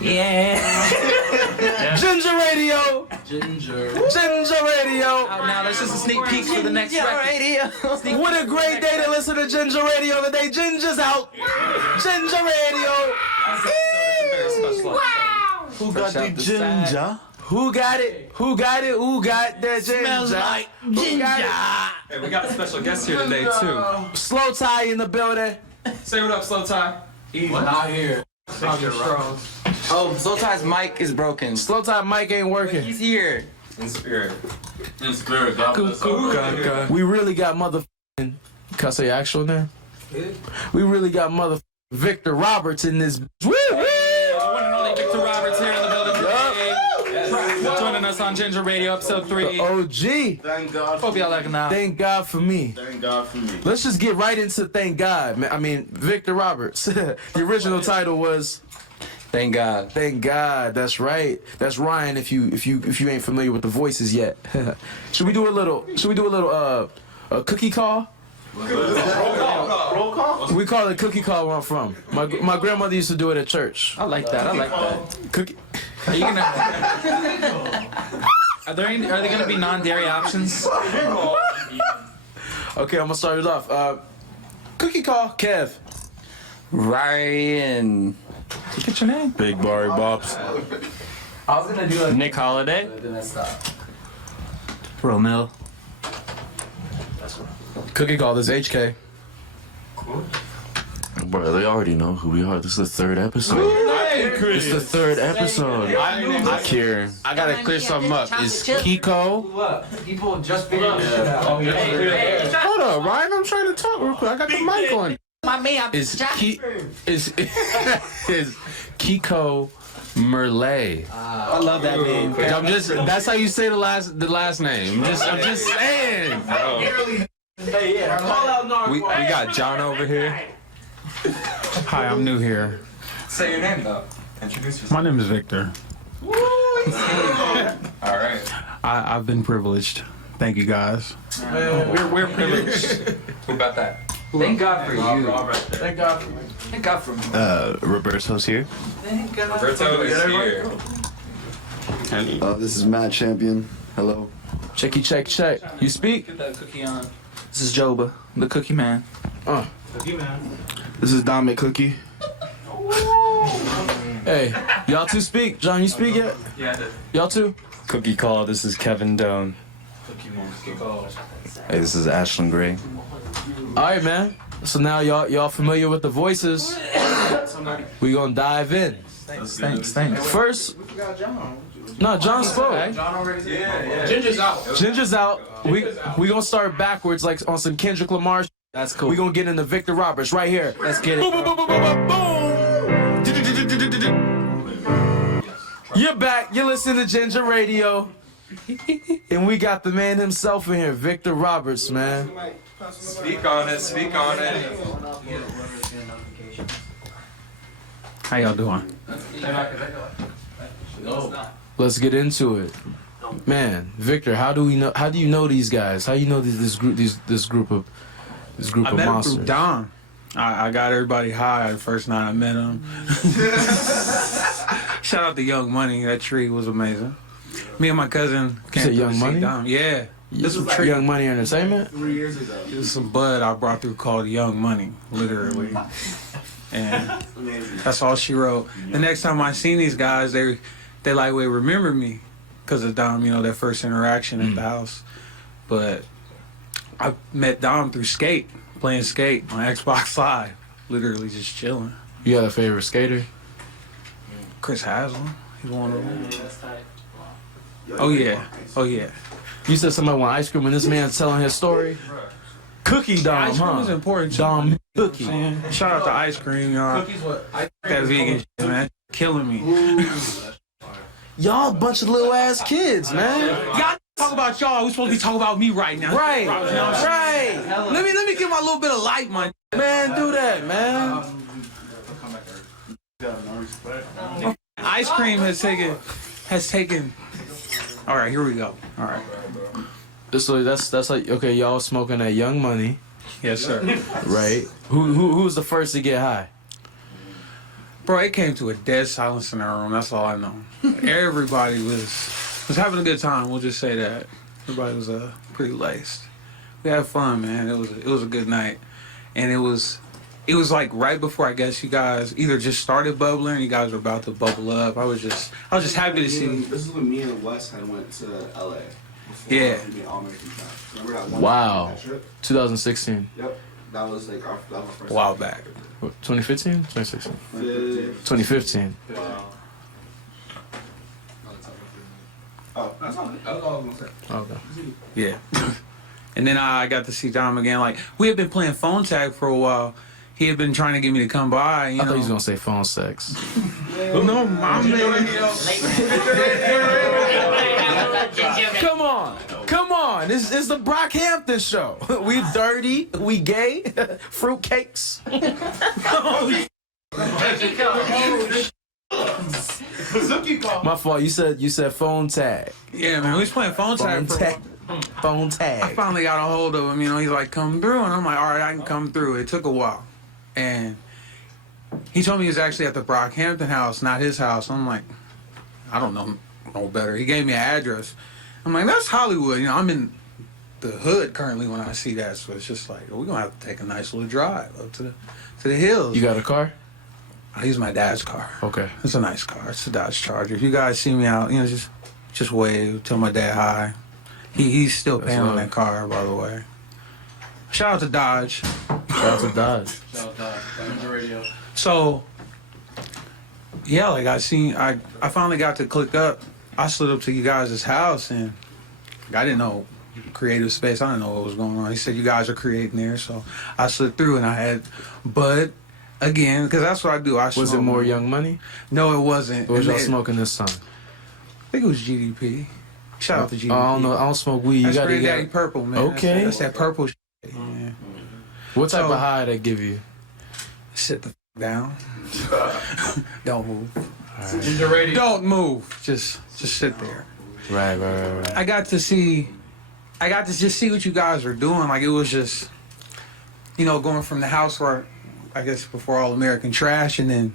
Yeah. Ginger Radio. Ginger. Ginger Radio. Now that's just a sneak peek for the next record. What a great day to listen to Ginger Radio today. Ginger's out. Ginger Radio. Wow! Who got the ginger? Who got it? Who got it? Who got the ginger? Smells like ginger. Hey, we got a special guest here today too. Slow Tie in the building. Say what up, Slow Tie. He's not here. Oh, Slow Tie's mic is broken. Slow Tie mic ain't working. He's here. In spirit. In spirit, God bless us. We really got motherfucking. Can I say your actual name? We really got motherfucking Victor Roberts in this. Woo! The one and only Victor Roberts here in the building today. Joining us on Ginger Radio, episode 3. OG. Thank God. Hope y'all like it now. Thank God for me. Thank God for me. Let's just get right into thank God, man. I mean, Victor Roberts. The original title was Thank God. Thank God. That's right. That's Ryan. If you ain't familiar with the voices yet, should we do a little a cookie call? Roll call? We call it cookie call where I'm from. My grandmother used to do it at church. I like that. I like that. Cookie. Are you gonna? Are there gonna be non-dairy options? Okay, I'm gonna start it off. Cookie call, Kev. Ryan. Get your name. Big Barry Bops. I was gonna do like Nick Holiday. then I stopped. Romil. Cookie call. This is HK. Bro, they already know who we are. This is the third episode. It's the third episode. Kieran. I gotta clear something up. Is Kiko? People just figured this shit out. Hold up, Ryan. I'm trying to talk real quick. I got the mic on. My man, Is Kiko Merle? I love that name. I'm just. That's how you say the last name. I'm just saying. Hey, yeah. Call out Narc. We got John over here. Hi, I'm new here. Say your name though. Introduce yourself. My name is Victor. Alright. I've been privileged. Thank you guys. We're privileged. Who about that? Thank God for you. Thank God for me. Thank God for me. Roberto's here. Thank God. Roberto is here. This is Matt Champion. Hello. Checky check check. You speak? Get that cookie on. This is Joba, the cookie man. This is Dominic Cookie. Hey, y'all two speak. John, you speak yet? Yeah, I did. Y'all two? Cookie call. This is Kevin Doan. Hey, this is Ashlyn Gray. All right, man. So now y'all familiar with the voices. We gonna dive in. Thanks. First, no, John spoke. Ginger's out. Ginger's out. We gonna start backwards, like on some Kendrick Lamar. That's cool. We gonna get into Victor Roberts right here. Let's get it. You're back. You're listening to Ginger Radio, and we got the man himself in here, Victor Roberts, man. Speak on it. Speak on it. How y'all doing? Let's get into it, man. Victor, how do you know these guys? How you know this group of I met him monsters? through Dom. I got everybody high the first night I met him. Shout out to Young Money. That tree was amazing. Me and my cousin came said through Young to see Money? Dom. Yeah. This was tree. Young Money Entertainment. This is some bud I brought through called Young Money, literally. And that's all she wrote. The next time I seen these guys, they like would remember me because of Dom, that first interaction at the house. But I met Dom through skate, playing skate on Xbox Live, literally just chilling. You got a favorite skater? Chris Haslam, he's one of them. Oh yeah. You said somebody want ice cream, and this man's telling his story. Cookie Dom, Ice cream huh? is important. too. Dom Cookie. Man, shout out to ice cream, y'all. That vegan shit, man, killing me. Y'all a bunch of little ass kids, man. Y'all talk about y'all. We supposed to be talking about me right now. Right, You know what I'm saying? right. Let me get my little bit of light, man. Man, do that, man. Ice cream has taken. All right, here we go. All right. So that's like, okay, y'all smoking that Young Money, Yes, sir. right? Who was the first to get high? Bro, it came to a dead silence in our room. That's all I know. Everybody was having a good time. We'll just say that. Everybody was pretty laced. We had fun, man. It was a good night, and it was like right before, I guess, you guys either just started bubbling or you guys were about to bubble up. I was just happy to see. This is when me and Wes had went to LA. Yeah. We made All-American Trash. Remember that one Wow. that trip? 2016. Yep. That was like our first A while time. back. What, 2015? 2016. 2015. 2015. Wow. Oh, that's all. That's all I was gonna say. Okay. Yeah. And then I got to see Dom again. Like, we had been playing phone tag for a while. He had been trying to get me to come by. You I know. thought he was gonna say phone sex. No, my man. Come on! This is the Brockhampton show. We dirty, we gay, fruitcakes. My fault. You said phone tag. Yeah, man. We was playing phone tag for a while. Phone I tag. finally got a hold of him, you know, he's like, come through. And I'm like, all right, I can come through. It took a while. And he told me he was actually at the Brockhampton house, not his house. I'm like, I don't know no better. He gave me an address. I'm like, that's Hollywood. You know, I'm in the hood currently when I see that. So it's just like, we're going to have to take a nice little drive up to the hills. You got a car? I use my dad's car. Okay. It's a nice car. It's a Dodge Charger. If you guys see me out, you know, just wave, tell my dad hi. He's still paying on that car, by the way. Shout out to Dodge. Shout out to Dodge. So, yeah, like I finally got to click up. I slid up to you guys' house, and I didn't know creative space. I didn't know what was going on. He said you guys are creating there, so I slid through, and I had Bud again, because that's what I do. Was it more Young Money? No, it wasn't. Or was y'all And smoking this time? I think it was GDP. Shout out to GDP. I don't know. I don't smoke weed. You That's gotta Granddaddy get. Purple, man. Okay. That's that purple shit. Yeah. What type So- of high they give you? Sit the down. Don't move. Ginger Don't move. Just sit there. Right. I got to just see what you guys were doing. Like, it was just, you know, going from the house where, I guess, before All American Trash, and then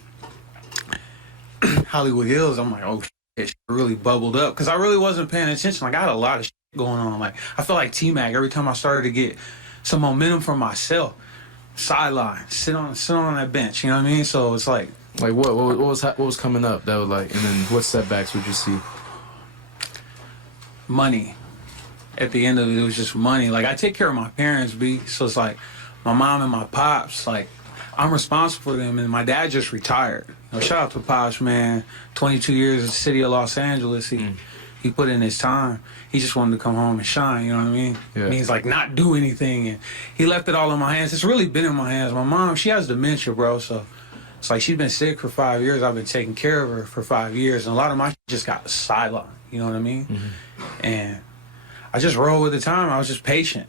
Hollywood Hills. I'm like, oh, shit really bubbled up, because I really wasn't paying attention. Like, I had a lot of shit going on. Like, I felt like T-Mac every time I started to get some momentum from myself. Sideline, sit on that bench. You know what I mean? So it's like what was coming up that was like, and then what setbacks would you see? money. At the end of it was just money. Like, I take care of my parents, B. So it's like my mom and my pops. Like, I'm responsible for them, and my dad just retired. You know, shout out to Pops, man. 22 years in the city of Los Angeles. He put in his time. He just wanted to come home and shine, you know what I mean? Yeah. It means, like, not do anything. And he left it all in my hands. It's really been in my hands. My mom, she has dementia, bro, so it's like she's been sick for 5 years. I've been taking care of her for 5 years. And a lot of my just got sidelined, you know what I mean? And I just rolled with the time. I was just patient.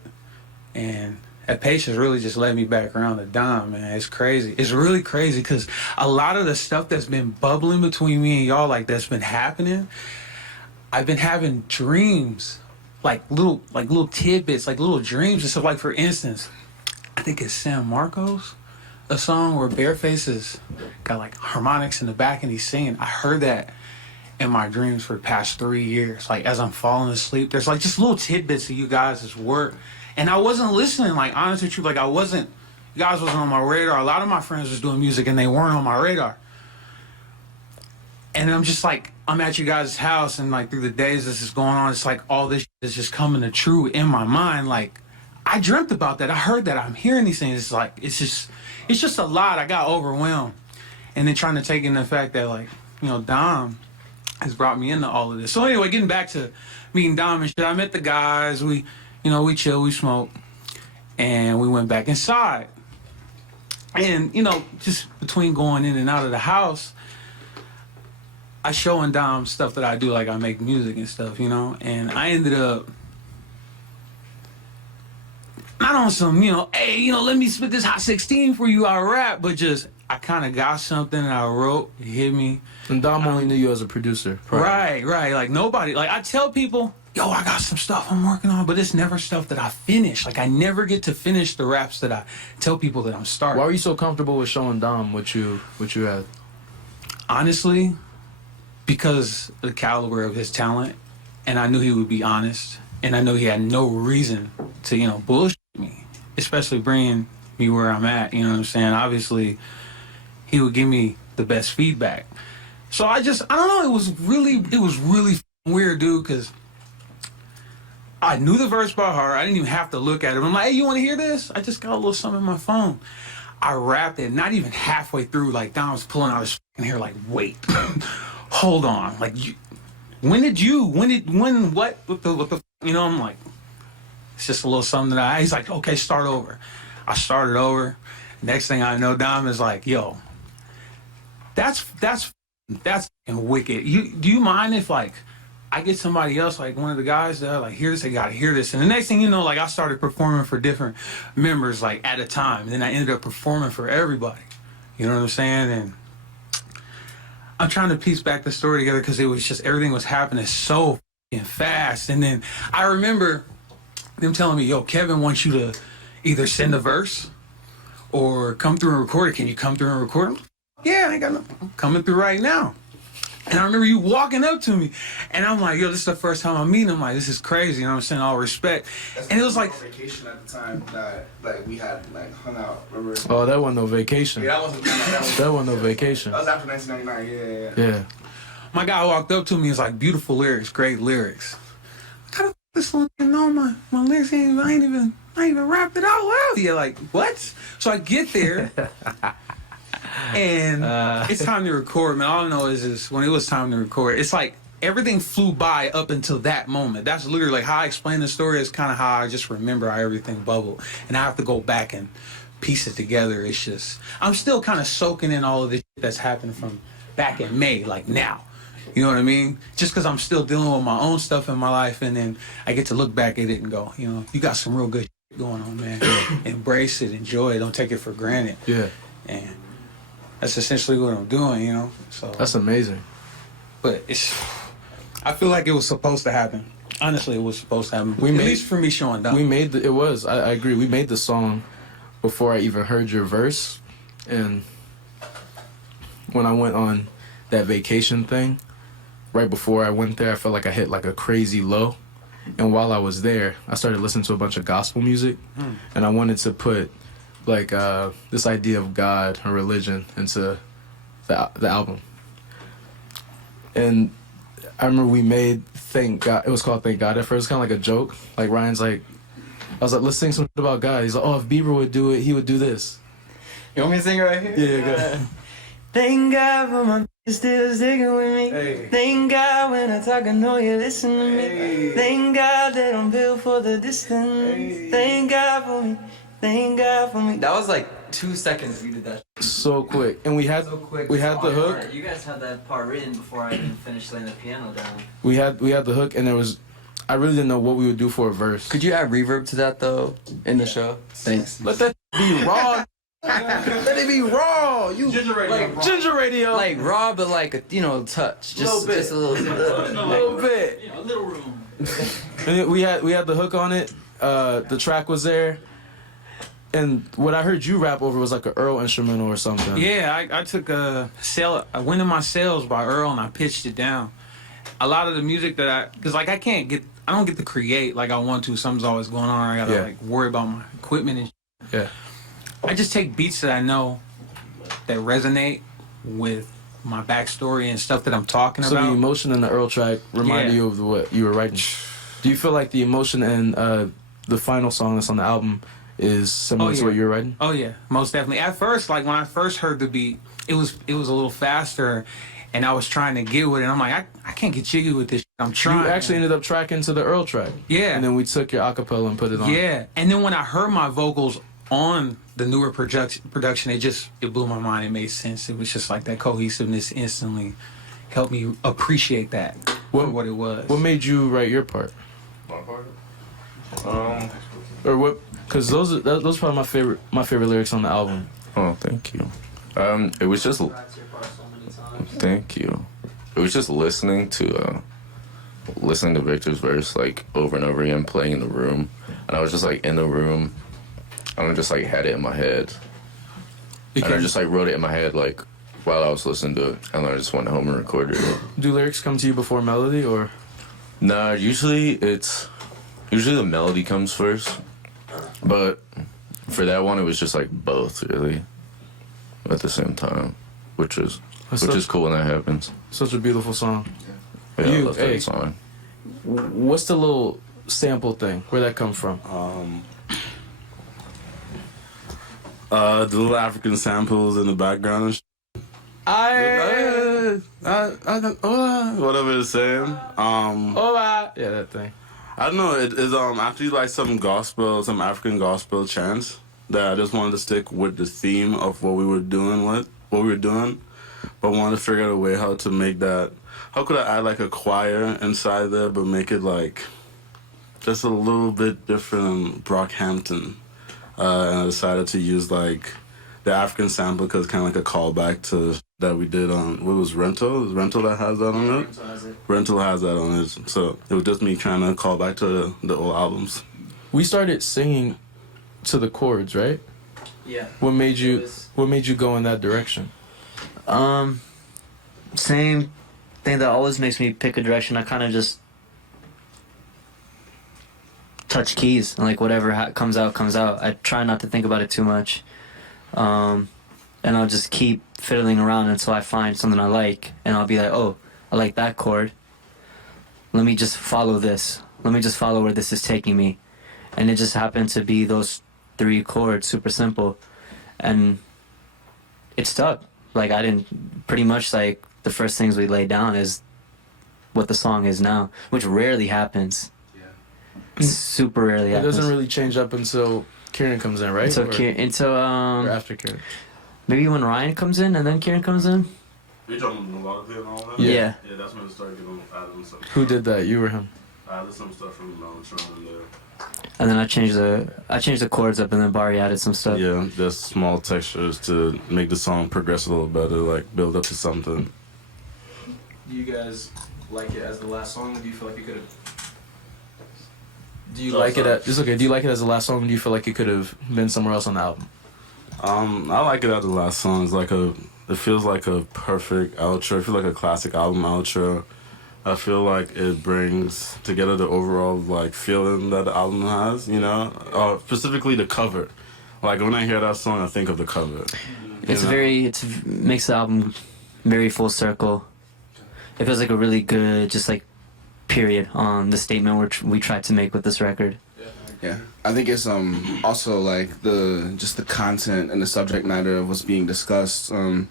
And that patience really just led me back around to Dom, man. It's crazy. It's really crazy, because a lot of the stuff that's been bubbling between me and y'all, like, that's been happening, I've been having dreams, like little tidbits, like little dreams and stuff. Like, for instance, I think it's San Marcos, a song where Bareface's got like harmonics in the back and he's singing. I heard that in my dreams for the past 3 years. Like, as I'm falling asleep, there's like just little tidbits of you guys' work. And I wasn't listening, like, honest with you, like, you guys wasn't on my radar. A lot of my friends was doing music and they weren't on my radar. And I'm just like, I'm at you guys' house, and like through the days this is going on, it's like all this is just coming to true in my mind. Like, I dreamt about that. I heard that. I'm hearing these things. It's like, it's just a lot. I got overwhelmed. And then trying to take in the fact that, like, you know, Dom has brought me into all of this. So anyway, getting back to meeting Dom and shit, I met the guys. We chill, we smoke, and we went back inside. And, you know, just between going in and out of the house, I showing Dom stuff that I do, like I make music and stuff, you know, and I ended up not on some, you know, hey, you know, let me spit this hot 16 for you, I rap, but just, I kind of got something that I wrote, it hit me. And Dom only knew you as a producer. Right, like nobody, like I tell people, yo, I got some stuff I'm working on, but it's never stuff that I finish. Like, I never get to finish the raps that I tell people that I'm starting. Why were you so comfortable with showing Dom what you had? honestly, because of the caliber of his talent, and I knew he would be honest, and I knew he had no reason to, bullshit me, especially bringing me where I'm at, you know what I'm saying? Obviously, he would give me the best feedback. So I don't know, it was really weird, dude, because I knew the verse by heart. I didn't even have to look at it. I'm like, hey, you want to hear this? I just got a little something in my phone. I rapped it, not even halfway through, like, Don was pulling out his fucking hair, like, wait, hold on. Like, what the I'm like, it's just a little something he's like, okay, start over. I started over. Next thing I know, Dom is like, yo, that's fucking wicked. Do you mind if, like, I get somebody else, like one of the guys that are like, hear this, they gotta hear this. And the next thing you know, like, I started performing for different members, like, at a time. And then I ended up performing for everybody. You know what I'm saying? And I'm trying to piece back the story together because it was just, everything was happening so fucking fast. And then I remember them telling me, yo, Kevin wants you to either send a verse or come through and record it. Can you come through and record it? Yeah, I got nothing. I'm coming through right now. And I remember you walking up to me, and I'm like, yo, this is the first time I'm meeting him. Like, this is crazy, you know what I'm saying? All respect. And it was like, vacation at the time that like we had like hung out. Remember? Oh, that wasn't no vacation. Yeah, that wasn't. That wasn't no vacation. That was after 1999. Yeah. my guy walked up to me and was like, beautiful lyrics, great lyrics. How the f this one didn't know my lyrics? I ain't even rapped it out loud yet. Like, what? So I get there. And it's time to record, man. All I know is when it was time to record, it's like everything flew by up until that moment. That's literally like how I explain the story is kind of how I just remember how everything bubbled. And I have to go back and piece it together. It's just, I'm still kind of soaking in all of the shit that's happened from back in May, like now. You know what I mean? Just because I'm still dealing with my own stuff in my life, and then I get to look back at it and go, you know, you got some real good shit going on, man. Embrace it, enjoy it, don't take it for granted. Yeah. And that's essentially what I'm doing, you know? So That's amazing. But I feel like it was supposed to happen. Honestly, it was supposed to happen. At least for me showing down. I agree. We made the song before I even heard your verse. And when I went on that vacation thing, right before I went there, I felt like I hit like a crazy low. And while I was there, I started listening to a bunch of gospel music. And I wanted to put like this idea of God or religion into the album. And I remember we made Thank God. It was called Thank God at first. It's kind of like a joke. Like Ryan's like, I was like, let's sing something about God. He's like, oh, if Bieber would do it, he would do this. You want me to sing it right here? Yeah, go ahead. Thank God for my still sticking with me. Hey. Thank God when I talk, I know you listen to me. Hey. Thank God that I'm built for the distance. Hey. Thank God for me. Thank God for me. That was like 2 seconds we did that. So quick. And we had So quick. we had the hook. You guys had that part written before I even finished laying the piano down. We had the hook, and I really didn't know what we would do for a verse. Could you add reverb to that though in the show? Thanks. Let that be raw. Let it be raw. You Ginger Radio. like Ginger Radio. Like raw, but like a touch. Just bit. Just a little bit. You know, a little room. And we had the hook on it. The track was there. And what I heard you rap over was like an Earl instrumental or something. Yeah, I took I went in my sales by Earl and I pitched it down. A lot of the music that because like I don't get to create like I want to. Something's always going on. I gotta like worry about my equipment and Yeah. I just take beats that I know that resonate with my backstory and stuff that I'm talking So about. the emotion in the Earl track reminded you of what you were writing. Do you feel like the emotion in the final song that's on the album is similar to what you were writing? Oh yeah, most definitely. At first, like when I first heard the beat, it was a little faster, and I was trying to get with it. I'm like, I can't get jiggy with this. I'm trying. You actually ended up tracking to the Earl track. Yeah. And then we took your acapella and put it on. Yeah, and then when I heard my vocals on the newer production, it blew my mind. It made sense. It was just like that cohesiveness instantly helped me appreciate that for what it was. What made you write your part? My part? Or what? Because those are probably my favorite lyrics on the album. Oh, thank you. It was just. Thank you. It was just listening to Victor's verse like over and over again, playing in the room, and I was just like in the room. I just like had it in my head, and I just like wrote it in my head like while I was listening to it, and I just went home and recorded it. Do lyrics come to you before melody, or? Nah, usually the melody comes first, but for that one it was just like both really at the same time, which is cool when that happens. Such a beautiful song. Yeah, I love that song. What's the little sample thing? Where'd that come from? The little African samples in the background and whatever it's saying. Yeah, that thing. I don't know. It is actually like some African gospel chants that I just wanted to stick with the theme of what we were doing, but wanted to figure out a way how to make that. How could I add like a choir inside there, but make it like just a little bit different than Brockhampton? And I decided to use like the African sample because kind of like a callback to that we did on, what was Rental? It was Rental that has that on it? Rental has it. Rental has that on it. So it was just me trying to call back to the old albums. We started singing to the chords, right? Yeah. What made you go in that direction? Same thing that always makes me pick a direction. I kind of just touch keys and like whatever comes out. I try not to think about it too much, and I'll just keep fiddling around until I find something I like, and I'll be like, oh, I like that chord. Let me just follow this. Let me just follow where this is taking me, and it just happened to be those 3 chords, super simple, and it stuck. Like I didn't pretty much like the first things we laid down is what the song is now, which rarely happens. Super rarely happens. It doesn't really change up until Kieran comes in, right? Until or after Kieran. Maybe when Ryan comes in and then Kieran comes in. Are you talking about melodically and all that? Yeah. Yeah, that's when it started getting added some. Who did that? You or him? I added some stuff from the Mellotron in there. And then I changed the chords up, and then Barry added some stuff. Yeah, just small textures to make the song progress a little better, like build up to something. Do you guys like it as the last song? Do you feel like it could have? Do you like it? Do you like it as the last song? Or do you feel like it could have been somewhere else on the album? I like it as the last song. It feels like a perfect outro. It feels like a classic album outro. I feel like it brings together the overall like feeling that the album has, you know, specifically the cover. Like when I hear that song, I think of the cover. It makes the album very full circle. It feels like a really good, just like, period on the statement we tried to make with this record. Yeah, I think it's also like the content and the subject matter of what's being discussed in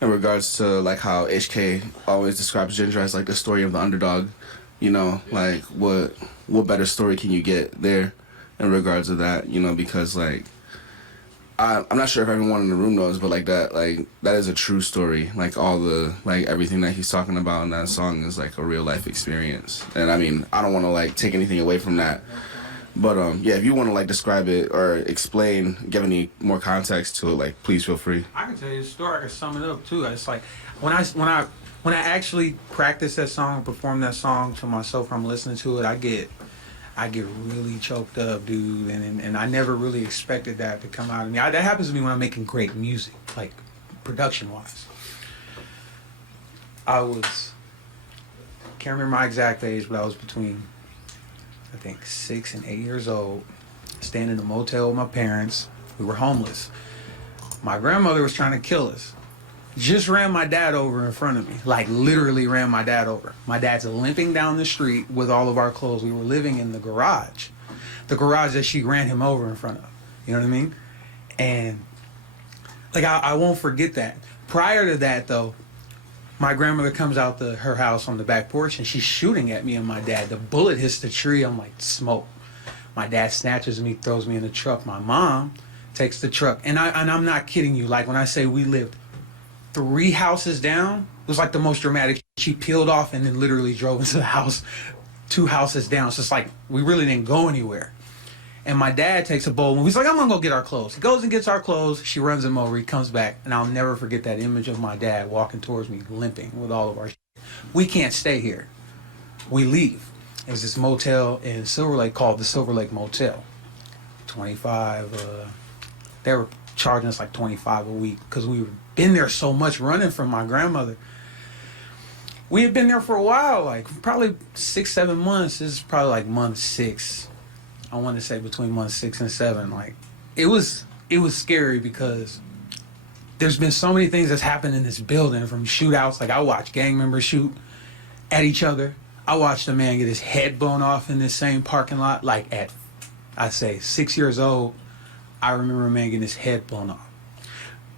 regards to like how HK always describes Ginger as like the story of the underdog. You know, like what better story can you get there in regards to that? You know, because like I'm not sure if everyone in the room knows, but like that is a true story. Like all the everything that he's talking about in that song is like a real life experience. And I mean, I don't want to like take anything away from that. But yeah, if you want to like describe it or explain, give any more context to it, like please feel free. I can tell you the story. I can sum it up too. It's like when I actually practice that song, perform that song to myself, I'm listening to it. I get really choked up, dude, and I never really expected that to come out of me. That happens to me when I'm making great music, like production wise. Can't remember my exact age, but I was between, I think, 6 and 8 years old, staying in a motel with my parents. We were homeless. My grandmother was trying to kill us. Just ran my dad over in front of me. Like, literally ran my dad over. My dad's limping down the street with all of our clothes. We were living in the garage. The garage that she ran him over in front of. You know what I mean? And, like, I won't forget that. Prior to that, though, my grandmother comes out to her house on the back porch, and she's shooting at me and my dad. The bullet hits the tree. I'm like, smoke. My dad snatches me, throws me in the truck. My mom takes the truck. And I'm not kidding you. Like, when I say we lived 3 houses down, it was like the most dramatic. She peeled off and then literally drove into the house 2 houses down. So it's like we really didn't go anywhere. And my dad takes a bold move. He's like, I'm gonna go get our clothes. He goes and gets our clothes. She runs him over. He comes back. And I'll never forget that image of my dad walking towards me, limping with all of our shit. We can't stay here. We leave. There's this motel in Silver Lake called the Silver Lake Motel. 25, they were charging us like $25 a week because we were been there so much running from my grandmother. We had been there for a while, like probably 6-7 months. This is probably like month 6. I want to say between month 6 and 7. Like it was scary because there's been so many things that's happened in this building, from shootouts. Like I watched gang members shoot at each other. I watched a man get his head blown off in this same parking lot. Like at, I say 6 years old, I remember a man getting his head blown off.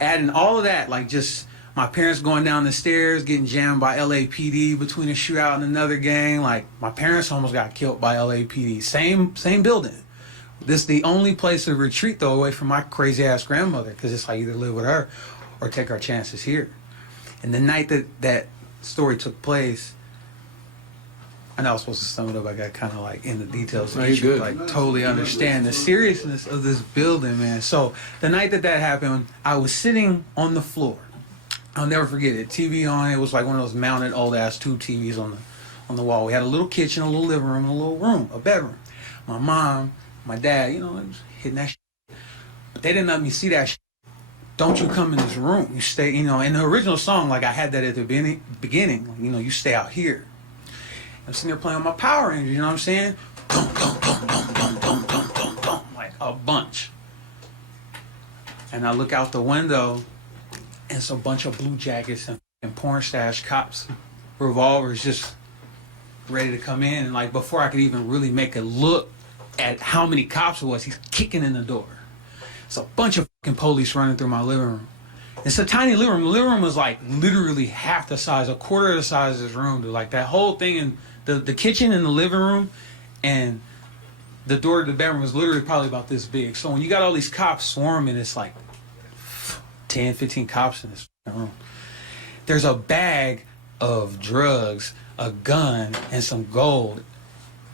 Adding all of that, like just my parents going down the stairs, getting jammed by LAPD between a shootout and another gang. Like my parents almost got killed by LAPD. Same building. This is the only place to retreat though, away from my crazy ass grandmother, because it's like either live with her or take our chances here. And the night that story took place, I know I was supposed to sum it up. I got kind of like in the details. No, you're good. Like totally understand the seriousness of this building, man. So the night that happened, I was sitting on the floor. I'll never forget it. TV on. It was like one of those mounted old ass tube TVs on the wall. We had a little kitchen, a little living room, a little room, a bedroom. My mom, my dad, it was hitting that shit. But they didn't let me see that shit. Don't you come in this room. You stay, in the original song, like I had that at the beginning, you stay out here. I'm sitting there playing with my Power Rangers, you know what I'm saying? Boom, boom, boom, boom, boom, boom, boom, boom, boom, like a bunch. And I look out the window, and it's a bunch of blue jackets and porn stash cops, revolvers just ready to come in. And like before I could even really make a look at how many cops it was, he's kicking in the door. It's a bunch of fucking police running through my living room. It's a tiny living room. The living room was like literally half the size, a quarter of the size of this room, dude. Like that whole thing, and the kitchen and the living room and the door to the bedroom was literally probably about this big. So when you got all these cops swarming, it's like 10, 15 cops in this room. There's a bag of drugs, a gun, and some gold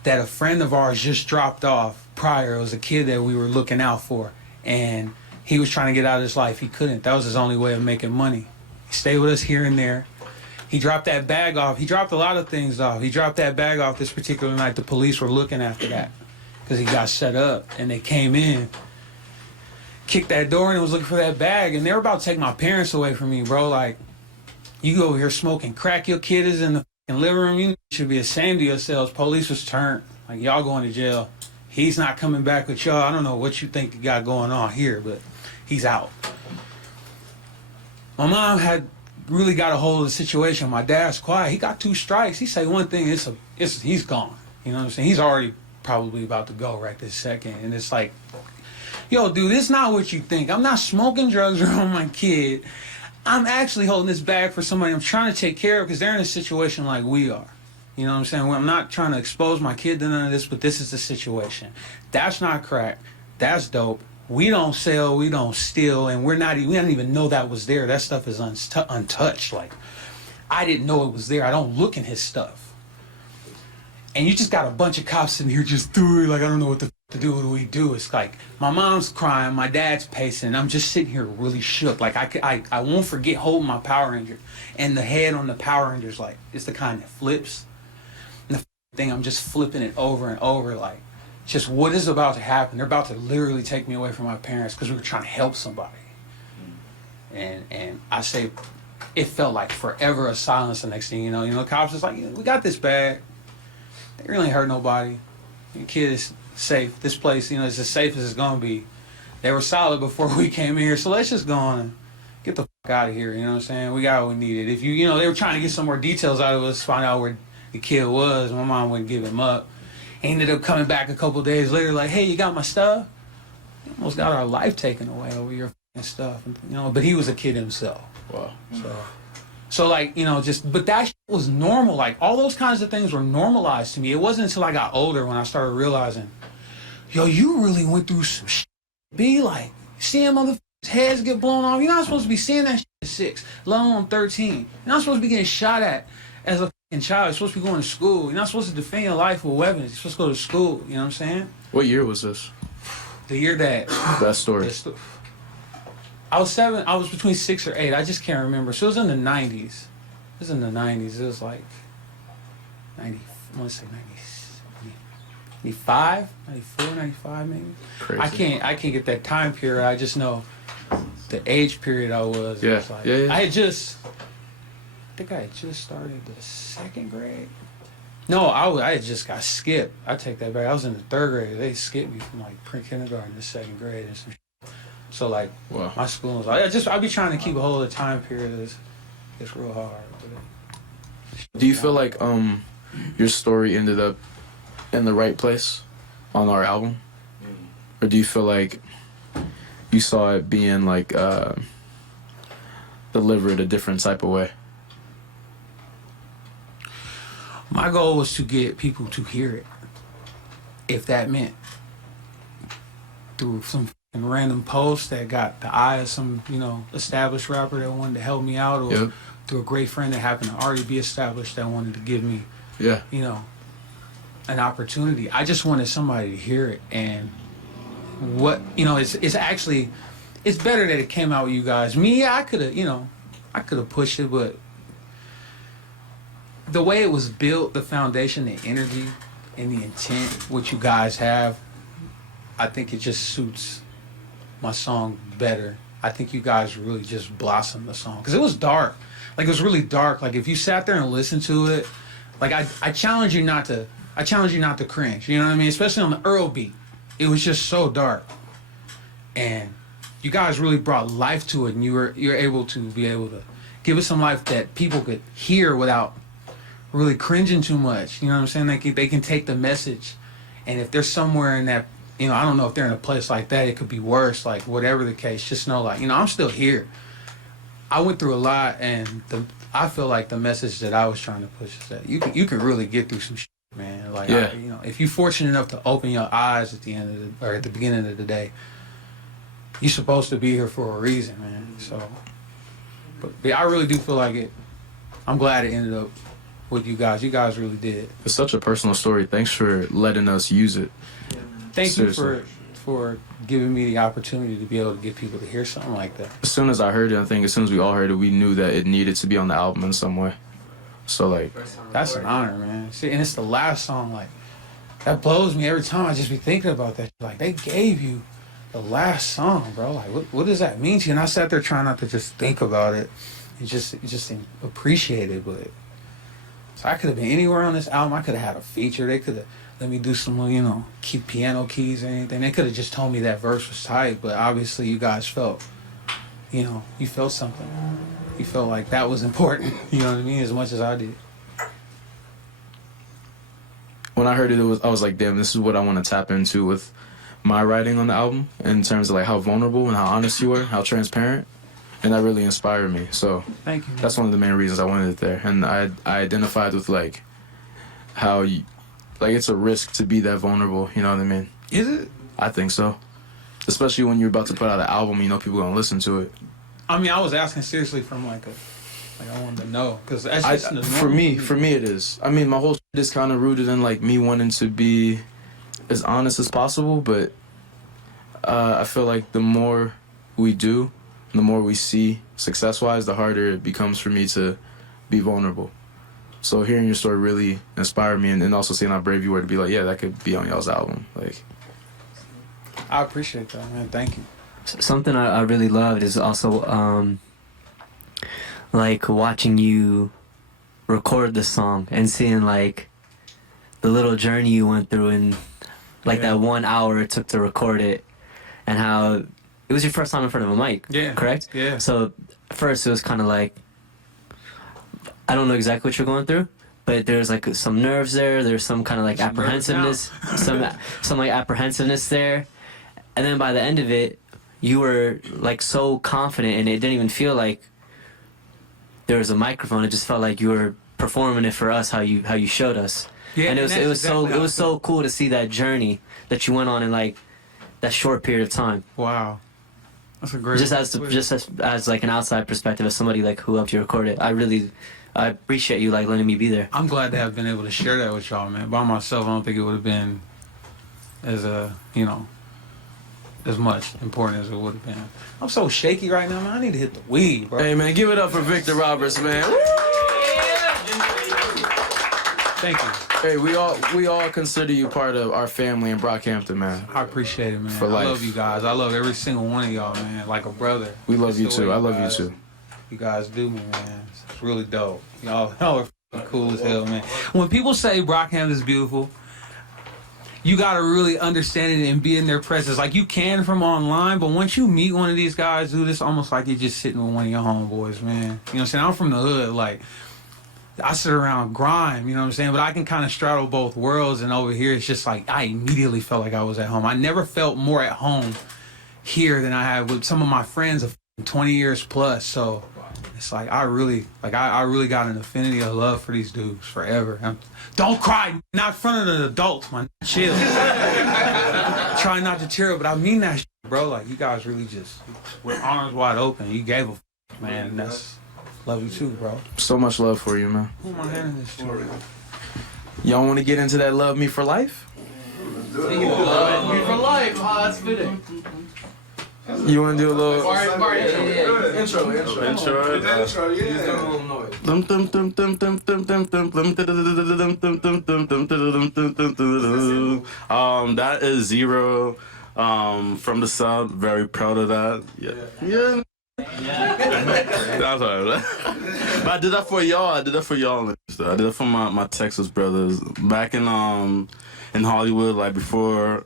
that a friend of ours just dropped off prior. It was a kid that we were looking out for, and he was trying to get out of his life. He couldn't. That was his only way of making money. He stayed with us here and there. He dropped that bag off. He dropped a lot of things off. He dropped that bag off this particular night. The police were looking after that because he got set up, and they came in, kicked that door, and was looking for that bag, and they were about to take my parents away from me, bro. Like, you go over here smoking crack, your kid is in the fucking living room, you should be ashamed of yourselves. Police was turned. Like, y'all going to jail. He's not coming back with y'all. I don't know what you think you got going on here, but he's out. My mom had really got a hold of the situation. My dad's quiet. He got 2 strikes. He say one thing, he's gone. You know what I'm saying? He's already probably about to go right this second. And it's like, yo, dude, it's not what you think. I'm not smoking drugs around my kid. I'm actually holding this bag for somebody I'm trying to take care of because they're in a situation like we are. You know what I'm saying? Well, I'm not trying to expose my kid to none of this, but this is the situation. That's not crack. That's dope. We don't sell, we don't steal, and we didn't even know that was there. That stuff is untouched. Like, I didn't know it was there. I don't look in his stuff. And you just got a bunch of cops in here just doing, like, I don't know what to do. What do we do? It's like, my mom's crying, my dad's pacing, and I'm just sitting here really shook. Like, I won't forget holding my Power Ranger, and the head on the Power Ranger's like, it's the kind that flips. And the thing, I'm just flipping it over and over, like, just what is about to happen. They're about to literally take me away from my parents because we were trying to help somebody. And I say, it felt like forever of silence. The next thing you know, the cops is like, we got this bag. They really ain't hurt nobody. The kid is safe. This place, is as safe as it's gonna be. They were solid before we came here, so let's just go on and get the fuck out of here. You know what I'm saying? We got what we needed. If they were trying to get some more details out of us, find out where the kid was. My mom wouldn't give him up. He ended up coming back a couple days later, like, hey, you got my stuff? You almost got our life taken away over your fucking stuff. But he was a kid himself. Wow. So like, but that shit was normal. Like, all those kinds of things were normalized to me. It wasn't until I got older when I started realizing, yo, you really went through some shit. Be like, seeing motherfuckers' heads get blown off. You're not supposed to be seeing that shit at 6, let alone 13. You're not supposed to be getting shot at as a child. You're supposed to be going to school. You're not supposed to defend your life with weapons. You're supposed to go to school. You know what I'm saying? What year was this? The year that story. I was 7. I was between 6 or 8. I just can't remember. So it was in the 90s. It was like 90. I want to say 90. 95, 94, 95 maybe. Crazy. I can't get that time period. I just know the age period I was. Yeah. It was like, Yeah. I think I had just started the 2nd grade. No, I had just got skipped. I take that back. I was in the 3rd grade. They skipped me from like pre-kindergarten to 2nd grade and some shit. So like Wow. my school was like, I be trying to keep a hold of the time period. It's real hard. Do you feel like your story ended up in the right place on our album, or do you feel like you saw it being like delivered a different type of way? My goal was to get people to hear it, if that meant through some fucking random post that got the eye of some, established rapper that wanted to help me out, or Yep. through a great friend that happened to already be established that wanted to give me, Yeah. an opportunity. I just wanted somebody to hear it, and it's actually, it's better that it came out with you guys. Me, I could have pushed it, but the way it was built, the foundation, the energy, and the intent, what you guys have, I think it just suits my song better. I think you guys really just blossomed the song, because it was dark. Like, it was really dark. Like, if you sat there and listened to it, like, I challenge you not to cringe. You know what I mean? Especially on the Earl beat. It was just so dark. And you guys really brought life to it, and you're able to give it some life that people could hear without really cringing too much. You know what I'm saying? They can take the message, and if they're somewhere in that, I don't know if they're in a place like that, it could be worse. Like, whatever the case, just know, like, I'm still here. I went through a lot, and I feel like the message that I was trying to push is that you can really get through some shit, man. Like, Yeah. If you're fortunate enough to open your eyes at the beginning of the day, you're supposed to be here for a reason, man. So, but yeah, I really do feel like it. I'm glad it ended up with you guys. You guys really did. It's such a personal story. Thanks for letting us use it. Thank Seriously. you for giving me the opportunity to be able to get people to hear something like that. As soon as I heard it, I think as soon as we all heard it, we knew that it needed to be on the album in some way. So, like, That's an honor, man. See, and it's the last song. Like, that blows me every time. I just be thinking about that. Like, they gave you the last song, bro. Like, what does that mean to you? And I sat there trying not to just think about it and just appreciate it. But so I could have been anywhere on this album. I could have had a feature. They could have let me do some, key piano keys or anything. They could have just told me that verse was tight. But obviously, you guys felt, you felt something. You felt like that was important. You know what I mean? As much as I did. when I heard it, I was like, damn, this is what I want to tap into with my writing on the album in terms of like how vulnerable and how honest you were, how transparent, and that really inspired me. So Thank you. that's one of the main reasons I wanted it there, and I identified with like how you, like it's a risk to be that vulnerable. You know what I mean? Is it? I think so, especially when you're about to put out an album. You know, people gonna listen to it. I mean, I was asking seriously from like I wanted to know because that's just the for me it is. I mean, my whole shit is kind of rooted in like me wanting to be as honest as possible, but I feel like the more we do, the more we see success-wise, the harder it becomes for me to be vulnerable. So hearing your story really inspired me, and also seeing how brave you were to be like, yeah, that could be on y'all's album. Like, I appreciate that, man. Thank you. Something I really loved is also like watching you record the song and seeing like the little journey you went through and like that 1 hour it took to record it, and how it was your first time in front of a mic. Yeah. Correct? Yeah. So at first it was kind of like, I don't know exactly what you're going through, but there's like some nerves there. There's some kind of like apprehensiveness, some like apprehensiveness there. And then by the end of it, you were like so confident, and it didn't even feel like there was a microphone. It just felt like you were performing it for us, how you showed us. Yeah, and it was so cool to see that journey that you went on in like that short period of time. Wow. That's a great. Just as like an outside perspective, as somebody like who helped you record it, I appreciate you like letting me be there. I'm glad to have been able to share that with y'all, man. By myself, I don't think it would have been as as much important as it would have been. I'm so shaky right now, man. I need to hit the weed, bro. hey man, give it up for Victor Roberts, man. Thank you. Hey, we all consider you part of our family in Brockhampton, man. I appreciate it, man. For I life. love you guys. I love every single one of y'all, man. Like a brother. We love you That's the too. way I love guys- you too. You guys do me, man. It's really dope. Y'all are f***ing cool as hell, man. When people say Brockhampton is beautiful, you gotta really understand it and be in their presence. Like you can from online, but once you meet one of these guys, dude, it's almost like you're just sitting with one of your homeboys, man. You know what I'm saying? I'm from the hood, like I sit around grime, you know what I'm saying? But I can kind of straddle both worlds, and over here it's just like I immediately felt like I was at home. I never felt more at home here than I had with some of my friends of 20 years plus. So it's like I really got an affinity of love for these dudes forever. Don't cry, not in front of the adults, man. Chill. Try not to tear up, but I mean that, bro. Like you guys really just with arms wide open. You gave a man. And that's love you too, bro. So much love for you, man. Who am I handing this to? Y'all want to get into that love me for life? Love me for life. Oh, that's fitting. You want to do a little Intro. That is Zero. From the sub. Very proud of that. Yeah. That's all right. But I did that for y'all. I did that for my Texas brothers back in Hollywood. Like before,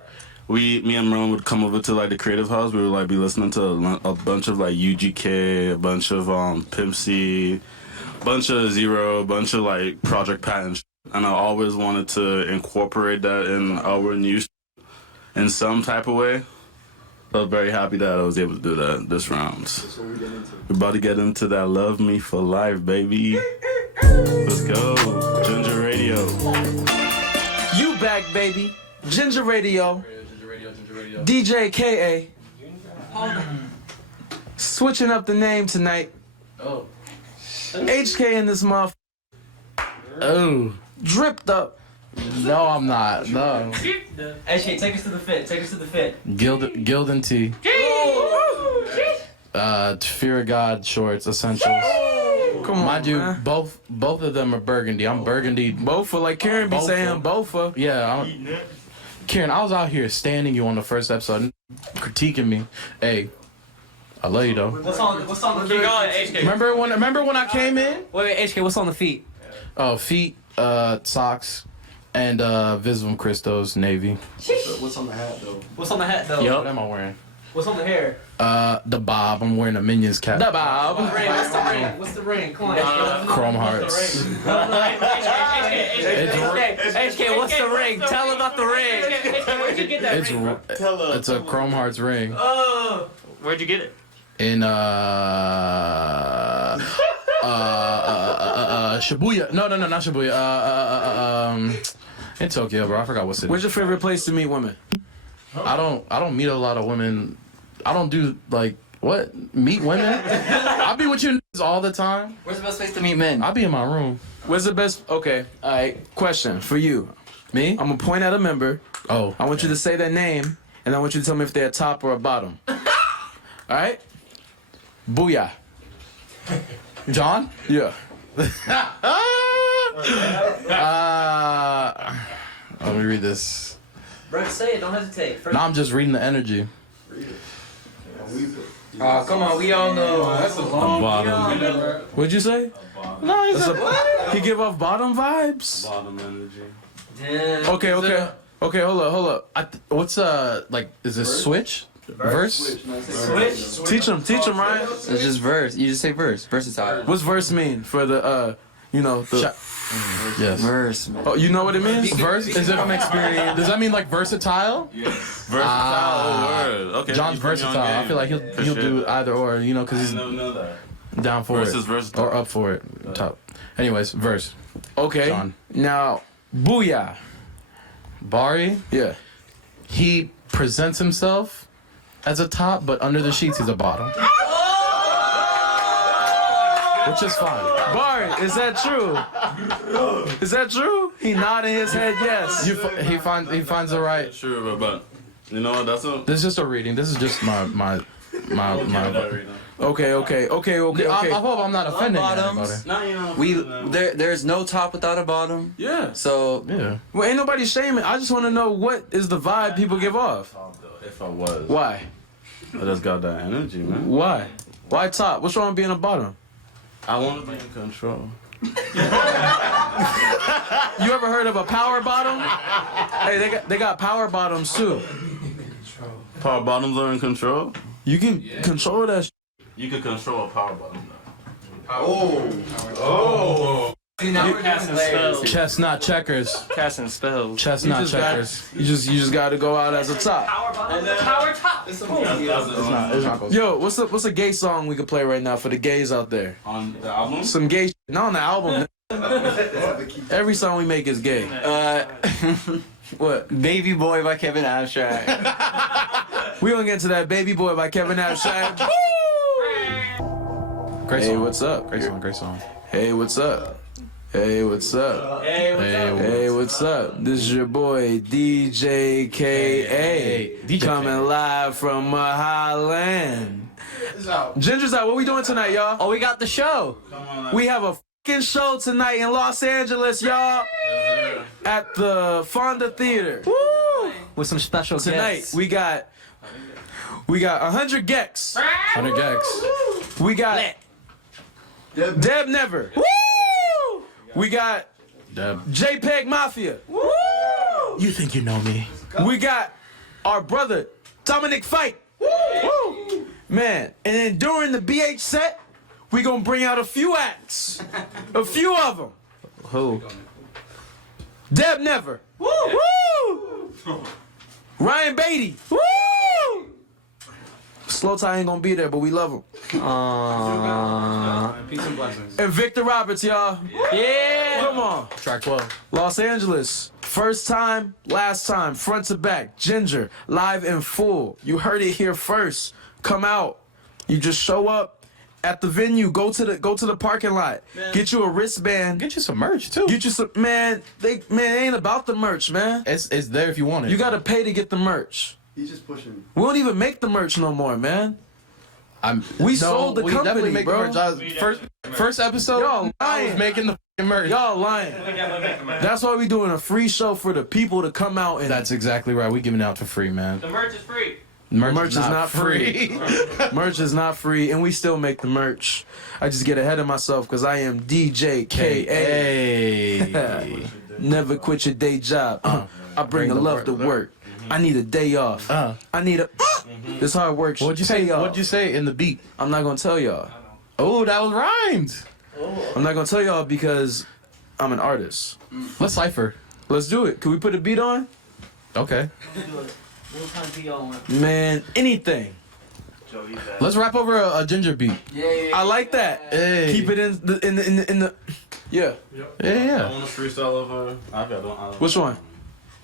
me and Merlin would come over to like the Creative House. We would like be listening to a bunch of like UGK, a bunch of Pimp C, a bunch of Zero, a bunch of like Project Pat and shit. And I always wanted to incorporate that in our news in some type of way. I was very happy that I was able to do that this round. We're about to get into that Love Me for Life, baby. Let's go. Ginger Radio. You back, baby. Ginger Radio. DJ KA. Switching up the name tonight. Oh. HK in this month. Oh. Dripped up. No, I'm not. No. HK, take us to the fit. Take us to the fit. Gildan T. Fear of God shorts, essentials. Come on, Mind you, man. both of them are burgundy. I'm burgundy. Bofa, like Karen be saying, Bofa. Yeah, Karen, I was out here standing you on the first episode, critiquing me. Hey, I love you though. What's on the feet? HK. Remember when I came in? Wait, HK, what's on the feet? Oh, feet, socks, and Visvum Christos Navy. What's on the hat, though? What's on the hat, though? What am I wearing? What's on the hair? The bob. I'm wearing a Minions cap. The Bob. Ring. What's the ring? What's the ring? Come on, Chrome Hearts. HK, what's the ring? Tell about the ring. Where'd you get that ring? It's a Chrome Hearts ring. Oh, where'd you get it? In Shibuya. No, not Shibuya. In Tokyo, bro. I forgot what city. Where's your favorite place to meet women? I don't meet a lot of women. I don't do like what? Meet women? I be with you niggas all the time. Where's the best place to meet men? I be in my room. Where's the best? Okay, all right. Question for you. Me? I'm gonna point at a member. Oh. I want you to say their name, and I want you to tell me if they're a top or a bottom. All right? Booyah. John? Yeah. Let me read this. Bro, say it. Don't hesitate. No, I'm just reading the energy. Come on. We all know. That's a bottom. What'd you say? No, He give off bottom vibes. Bottom energy. Damn. Okay, hold up. what's like? Is this switch? Verse? Switch. Teach him, Ryan. It's just verse. You just say verse. Versatile. What's verse mean for the Yes. Verse. Oh, you know what it means? Verse? Is it from experience? Does that mean like versatile? Versatile word. Okay. John's you put me on versatile. I game. feel like he'll do either or, because I he's never know that. down for Versus it versatile. or up for it. Top. Anyways, verse. Okay. John. Now, booyah. Bari, Yeah. he presents himself as a top, but under the sheets he's a bottom. Which is fine. Bari, is that true? Is that true? He nodding his head yes. He finds the right. Sure, but you know what? That's a This is just a reading. This is just my my. Okay. I hope I'm not offending Bottoms. anybody. There's no top without a bottom. Yeah. So Yeah. Well, ain't nobody shaming. I just want to know what is the vibe people give off. If I was. Why? I just got that energy, man. Why? Why top? What's wrong with being a bottom? I want to be in control. You ever heard of a power bottom? Hey, they got power bottoms too. Power bottoms are in control. You can control that. You can control a power bottom. Chestnut checkers. casting spells. Chestnut checkers. You just got to go out as a top. It's not Yo, what's a gay song we could play right now for the gays out there? on the album. Some gay shit. Not on the album. Every song we make is gay. What? Baby Boy by Kevin Abstract. We gonna get into that Baby Boy by Kevin Abstract. Great Hey, song. what's up? Great song. Hey, what's up? Hey, what's up? Hey, what's up? This is your boy DJ K.A. DJ coming live from Highland. Ginger's out. What we doing tonight, y'all? Oh, we got the show. We have a fucking show tonight in Los Angeles, y'all. At the Fonda Theater. With some special Tonight guests. we got 100 Gex. 100 Gex. We got Deb Never. We got Deb. JPEG Mafia. You think you know me? We got our brother Dominic Fight. Man, and then during the BH set, we gonna bring out a few acts. A few of them. Who? Deb Never. Ryan Beatty. Slow Tie ain't gonna be there, but we love him. Peace and blessings. And Victor Roberts, y'all. Yeah. Come on. Track 12. Los Angeles. First time, last time, front to back. Ginger, live in full. You heard it here first. Come out. You just show up at the venue. Go to the parking lot. Get you a wristband. Get you some merch too. Get you some it ain't about the merch, man. It's there if you want it. You gotta pay to get the merch. He's just pushing. We don't even make the merch no more, man. We sold the we company, definitely make bro. The merch. First episode, Y'all I was lying. making the f***ing merch. Y'all lying. That's why we doing a free show for the people to come out and. That's exactly right. We giving it out for free, man. The merch is free. Merch is not free. Merch is not free, and we still make the merch. I just get ahead of myself because I am DJ K.A. Hey. Never quit your day job. I bring the love to work. I need a day off. I need a. This hard work. What'd you say? What'd you say in the beat? I'm not gonna tell y'all. Oh, that was rhymed. I'm not gonna tell y'all because I'm an artist. Let's cipher. Let's do it. Can we put a beat on? Okay. Man, anything. Let's rap over a ginger beat. I like that. Hey. Keep it in the. Yeah. Yeah. I want to freestyle over. I don't. Which one?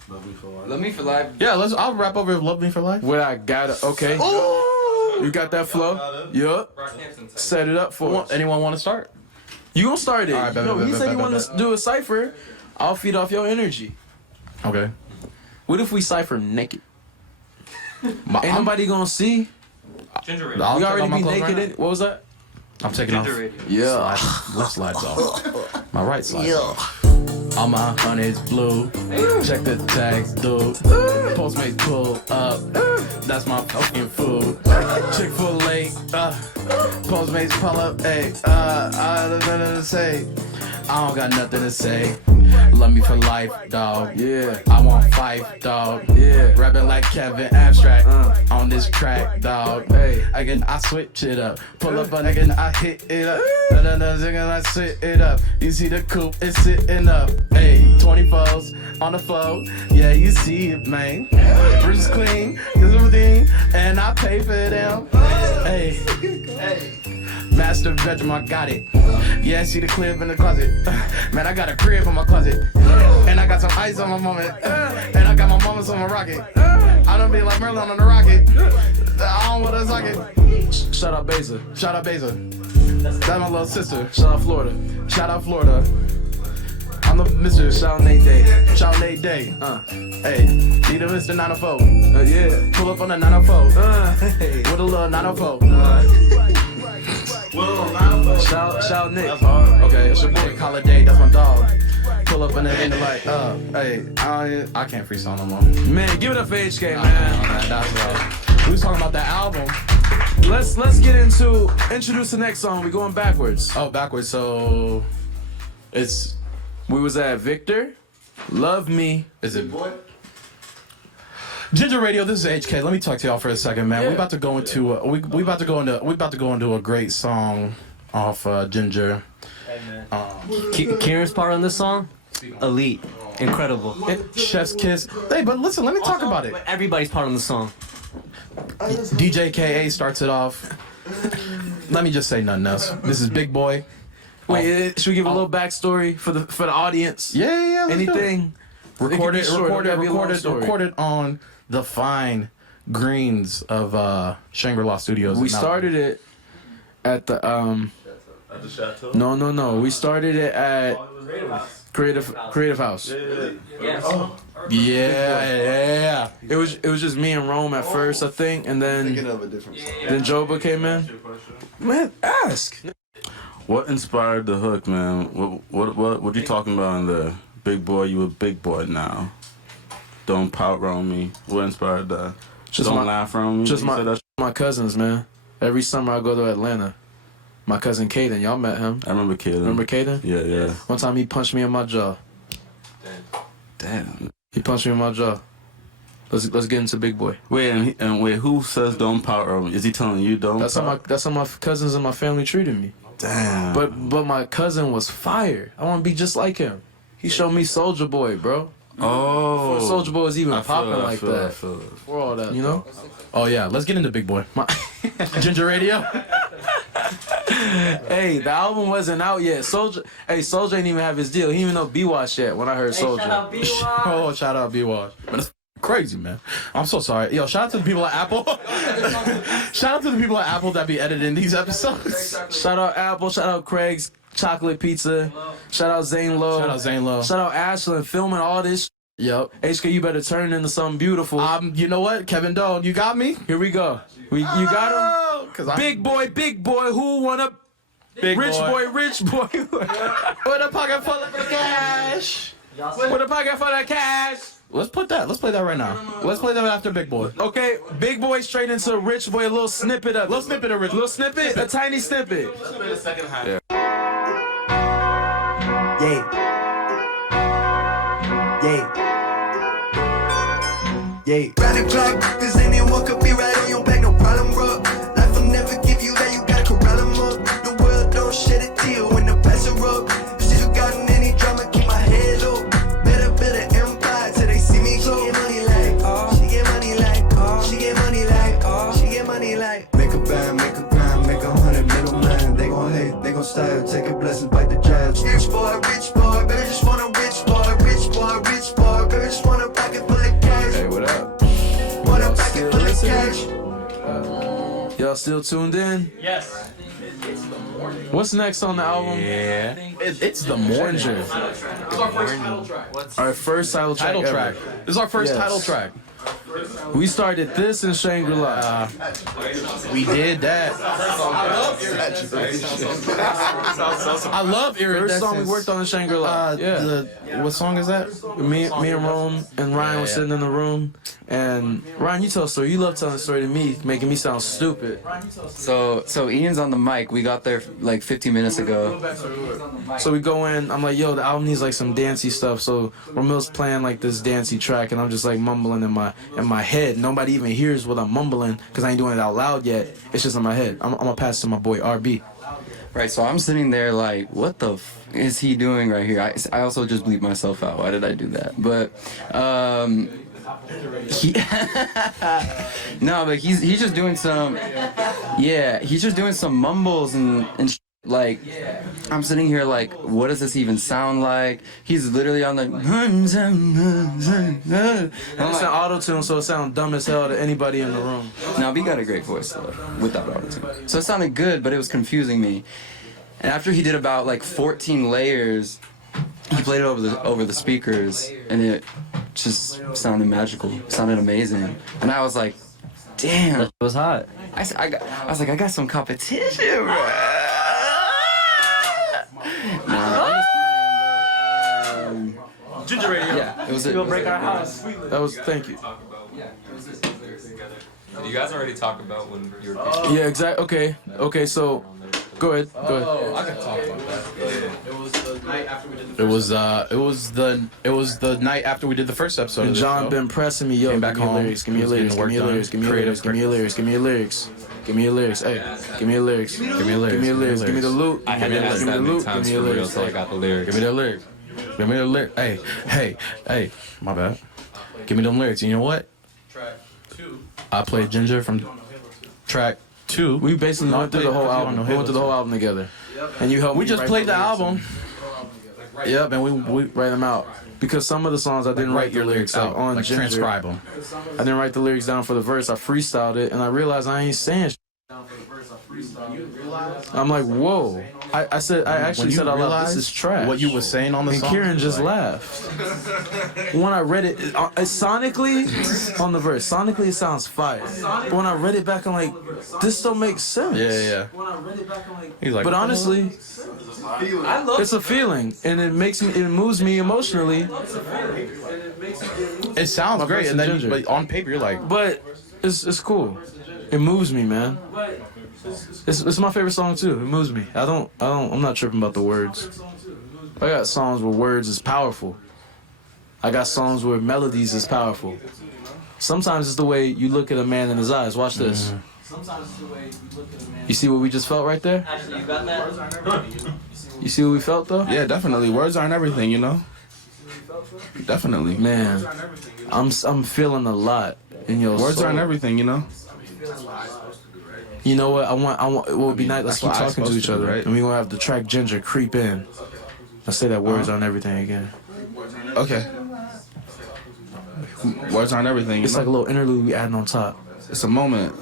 Love me for life. Let me for life. Yeah, I'll rap over Love Me for Life. What I got it. Okay. You got that flow? Yup. Set it up for us. Anyone want to start? You gonna start it. All right, bet, Yo, bet, he bet, said bet, you bet, want bet. to do a cipher. I'll feed off your energy. Okay. What if we cipher naked? Ain't I'm, nobody gonna see. Ginger I'll We take already off my be clothes naked. right In, what was that? now. I'm taking off. Yeah. Left slides off. My right slide. All my honey's blue. Check the tags, dude. Postmates pull up. That's my fucking food. Chick-fil-A. Postmates pull up. Hey, I don't know nothing to say. I don't got nothing to say. Love me for life, dog. Yeah. I want fight, dog. Yeah. Rapping like Kevin Abstract on this track, dog. Hey. Again, I switch it up. Pull up a nigga and I hit it up. Another nigga and I sit it up. You see the coupe, it's sitting up. Hey, 24s on the floor. Yeah, you see it, man. Bruce clean, cause everything, and I pay for them. Hey. Master bedroom, I got it. Yeah, see the crib in the closet. Man, I got a crib in my closet. And I got some ice on my moment. And I got my mamas on my rocket. I don't be like Merlin on the rocket. I don't want to suck it. Shout out Beza. Shout out Beza. That's my little sister. Shout out Florida. Shout out Florida. I'm the Mr. Shout Nate Day. Shout Nate Day. Hey, need a Mr. 904. Yeah. Pull up on the 904. Hey. With a little 904. Shout Nick. Okay, it's your boy Holiday. That's my dog. Pull up in the end like, hey, I can't freestyle no more. Man, give it up for HK, man. That's right. We was talking about that album. Let's get into introduce the next song. We're going backwards. Oh, backwards. So it's We was at Victor, Love Me. is it Ginger Radio? This is HK. Let me talk to y'all for a second, man. Yeah. We about to go into we about to go into a great song off Ginger. Kieran's part on this song, elite, incredible. Chef's Kiss. Hey, but listen, let me talk about it. But everybody's part on the song. DJ KA starts it off. Let me just say nothing else. This is Big Boy. Wait, should we give a little backstory for the audience? Yeah. Let's do it. Anything? It could be short, it gotta be a long story. Recorded on the fine greens of Shangri-La Studios. We started it at the At the chateau? No. We started it at Creative House. Yeah. It was just me and Rome at first, I think, and then Joba came in. Man, ask. What inspired the hook, man? What you talking about in there? Big boy, you a big boy now. Don't pout around me. What inspired that? Don't laugh around me. Just You said that? my cousins, man. Every summer I go to Atlanta. My cousin Caden, y'all met him. I remember Kaden. Remember Caden? Yeah. One time he punched me in my jaw. Damn. He punched me in my jaw. Let's get into Big Boy. Wait, wait. Who says don't pout around me? Is he telling you don't? That's how my cousins and my family treated me. Damn. But my cousin was fire. I want to be just like him. He showed me Soldier Boy, bro. Oh. Before Soldier Boy was even I feel popping it, I like feel it, I that. feel it. For all that, you know. Oh yeah. Let's get into Big Boy. Ginger Radio. Hey, the album wasn't out yet. Soldier ain't even have his deal. He didn't even know B-Wash yet when I heard Soldier. Oh, shout out B-Wash. Man, that's crazy, man. I'm so sorry. Yo, shout out to the people at Apple. Shout out to the people at Apple that be editing these episodes. Shout out Apple. Shout out Craig's Chocolate Pizza. Shout out Zane Lowe. Shout out Zane Lowe. Shout out Ashland filming all this. Yep. HK, you better turn into something beautiful. You know what, Kevin Doe, you got me. Here we go. You got him. 'Cause I'm Big boy. Who wanna? big Rich boy. with a pocket full of cash. With a pocket full of cash. Let's play that right now. Let's play that after Big Boy. Okay, Big Boy straight into Rich Boy. A little snippet of it. Little snippet of Rich. Little snippet. A tiny snippet. Yeah. Round the clock, cause anyone could be right on your back, no problem, bro. Life will never give you that, you gotta corral them up. The world don't shed a tear when the pressure up. Since you gotten any drama, keep my head low. Better build an empire till they see me grow. She get money like, she get money like, she get money like, she get money like. Make a band, make a grind, make 100 middleman. They gon' hate, they gon' style, take a blessing, bite the jabs. Rich boy, baby, just want a rich boy, rich boy, rich boy, baby, just want a pocket full of cash. Hey, what up? Want a pocket full of cash. Y'all still tuned in? Yes. What's next on the album? Yeah. It's the morning. Ginger. Our first title track. Title track. This is our first Yes. title track. We started this in Shangri-La. We did that. I love Iridescence. First song we worked on in Shangri-La. What song is that? Me and Rome and Ryan was sitting in the room. And Ryan, you tell a story. You love telling a story to me, making me sound stupid. So Ian's on the mic. We got there like 15 minutes ago. So we go in. I'm like, yo, the album needs like some dancey stuff. So Ramil's playing like this dancey track, and I'm just like mumbling in my head. Nobody even hears what I'm mumbling because I ain't doing it out loud yet. It's just in my head. I'm gonna pass it to my boy RB. Right, so I'm sitting there like, what the is he doing right here? I also just bleeped myself out. Why did I do that? But no, but he's just doing some, he's just doing some mumbles and like, I'm sitting here like, what does this even sound like? He's literally on the, It's an auto-tune, so it sounds dumb as hell to anybody in the room. Now, we got a great voice though, without auto-tune. So it sounded good, but it was confusing me. And after he did about like 14 layers, he played it over the speakers, and it just sounded magical. Sounded amazing, and I was like, damn, It was hot. I was like, I got some competition, bro. Ginger Radio. Yeah, it was. We'll break our house. That was. Thank you. Did you guys already talk about when you were? Yeah, exactly. Okay. So, go ahead. I can talk about that. It was the night after we did the. It was the night after we did the first episode. And of the John show. been pressing me, yo, Came back give me home, lyrics, give me was getting lyrics, give work me done, lyrics, give me lyrics, give me lyrics, give me lyrics, give me lyrics, hey, give me lyrics, give me lyrics, give me lyrics, give me the loot, I had to ask give me that the many loot, times give me for the real, lyrics. so I got the lyrics. Give me the lyrics. Give me the lyrics. Hey, my bad. Give me them lyrics. You know what? Track 2. I played Ginger from track 2. We basically went through the whole album. We went through the whole album together, and you helped me. We just write played the lyrics album. and Yep, and we write them out because some of the songs I didn't write your lyrics like out, on like Ginger. transcribe them. I didn't write the lyrics down for the verse. I freestyled it, and I realized I ain't saying. I'm like, whoa. I actually said out loud, this is trash. What you were saying on the and song? Kieran just laughed. When I read it, sonically, on the verse, sonically it sounds fire. But when I read it back, I'm like, this don't make sense. Yeah. When I read it back, I'm like, He's like, but honestly, it's a feeling, and it moves me emotionally. it sounds My great, verse and then Ginger. but on paper you're like, But it's cool. It moves me, man. It's my favorite song too. It moves me. I'm not tripping about the words. I got songs where words is powerful. I got songs where melodies is powerful. Sometimes it's the way you look at a man in his eyes. Watch this. You see what we just felt right there? Actually, you got that? You see what we felt though? Yeah, definitely. Words aren't everything, you know? Definitely. Man, I'm feeling a lot in your Words soul. aren't everything, you know? You know what? I want. It would be nice. Let's that's keep what I'm talking to supposed each to do, other, right? and we're gonna have the track Ginger creep in. I say that words aren't everything again. Okay. Words aren't everything, you It's know? like a little interlude we adding on top. It's a moment.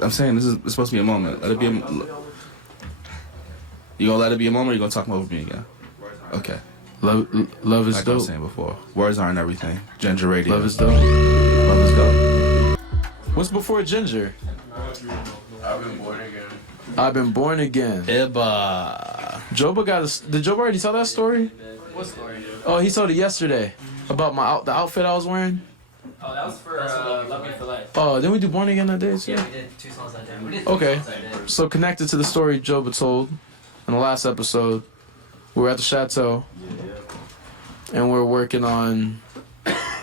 I'm saying it's supposed to be a moment. Let it be a... You gonna let it be a moment or you gonna talk over me again? Okay. Love is Like I was dope. saying before. Words aren't everything. Ginger Radio. Love is dope. Love is dope. What's before Ginger? I've been born again. I've been born again. Ibba. Joba did Joba already tell that story? What story? Oh, he told it yesterday about the outfit I was wearing. Oh, that was for Love Me for Life. Oh, didn't we do Born Again that day too? Yeah, we did 2 songs that day. We did Okay. 3 songs that day. So connected to the story Joba told in the last episode, we were at the chateau, and we're working on.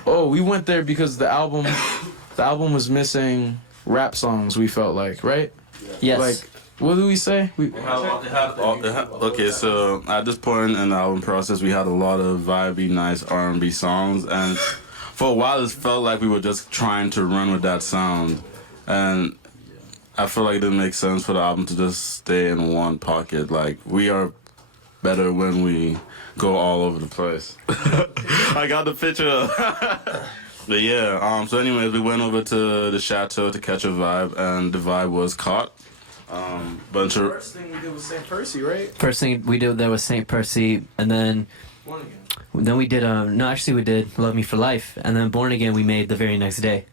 Oh, we went there because the album was missing rap songs. We felt like, right? Yes. Like, what do we say? Okay, so at this point in the album process, we had a lot of vibey, nice R&B songs, and for a while it felt like we were just trying to run with that sound, and I feel like it didn't make sense for the album to just stay in one pocket. Like, we are better when we go all over the place. I got the picture. But yeah, so anyways, we went over to the chateau to catch a vibe, and the vibe was caught. Bunch of First thing we did was St. Percy, right? First thing we did there was St. Percy, and then we did we did Love Me for Life, and then Born Again we made the very next day.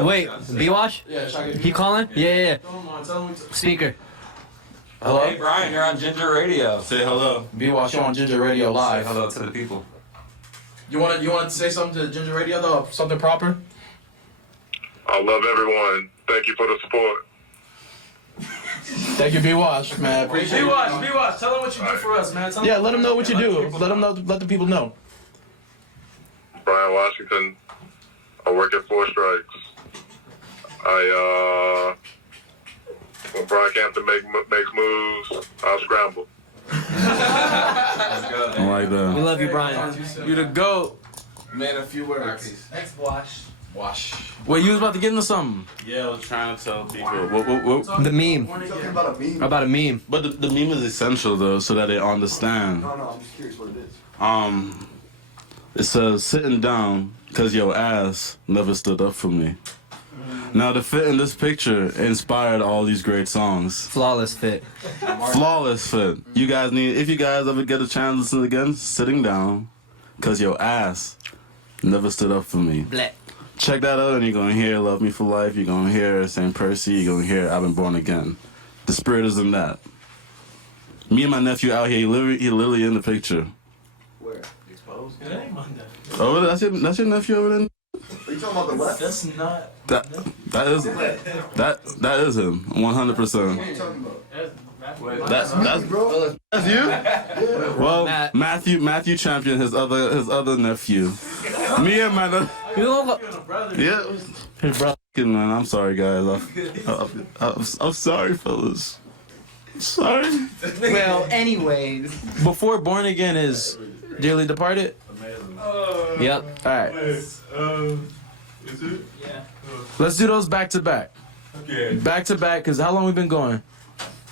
Wait, B-Wash? Yeah, He calling? Yeah. Speaker. Hello? Hey, Brian, you're on Ginger Radio. Say hello. B-Wash on Ginger Radio live. Say hello to the people. You want to say something to Ginger Radio though? Something proper? I love everyone. Thank you for the support. Thank you, B-Wash, man. Appreciate it. B-Wash, tell them what you do for us, man. Yeah, let them know what you do. Let them know. Let the people know. Brian Washington. I work at 4 Strikes. When Brockhampton makes moves, I'll scramble. I like We that. love you, Brian. You the GOAT. Man, a few words. Next Wash. Wait, you was about to get into something. Yeah, I was trying to tell people. What? The meme. About a meme. But the meme is essential though, so that they understand. No, I'm just curious what it is. It says sitting down because your ass never stood up for me. Now the fit in this picture inspired all these great songs. Flawless fit. Flawless fit. You guys need, if you guys ever get a chance to listen again, sitting down, cause your ass never stood up for me. Black. Check that out and you're gonna hear Love Me for Life, you're gonna hear St. Percy, you're gonna hear I've Been Born Again. The spirit is in that. Me and my nephew out here, he literally in the picture. Where? Exposed? It ain't my nephew. Oh, that's your nephew over there? Are you talking about the left? That's not. That is him, 100%. That's you? Well, Matthew championed his other nephew. Me and my yeah. His brother. Man, I'm sorry, guys. I'm sorry, fellas. Sorry. Well, anyways. Before Born Again is Dearly Departed? Yep. Alright. Is it? Yeah. Let's do those back to back. Okay. Back to back, because how long we been going?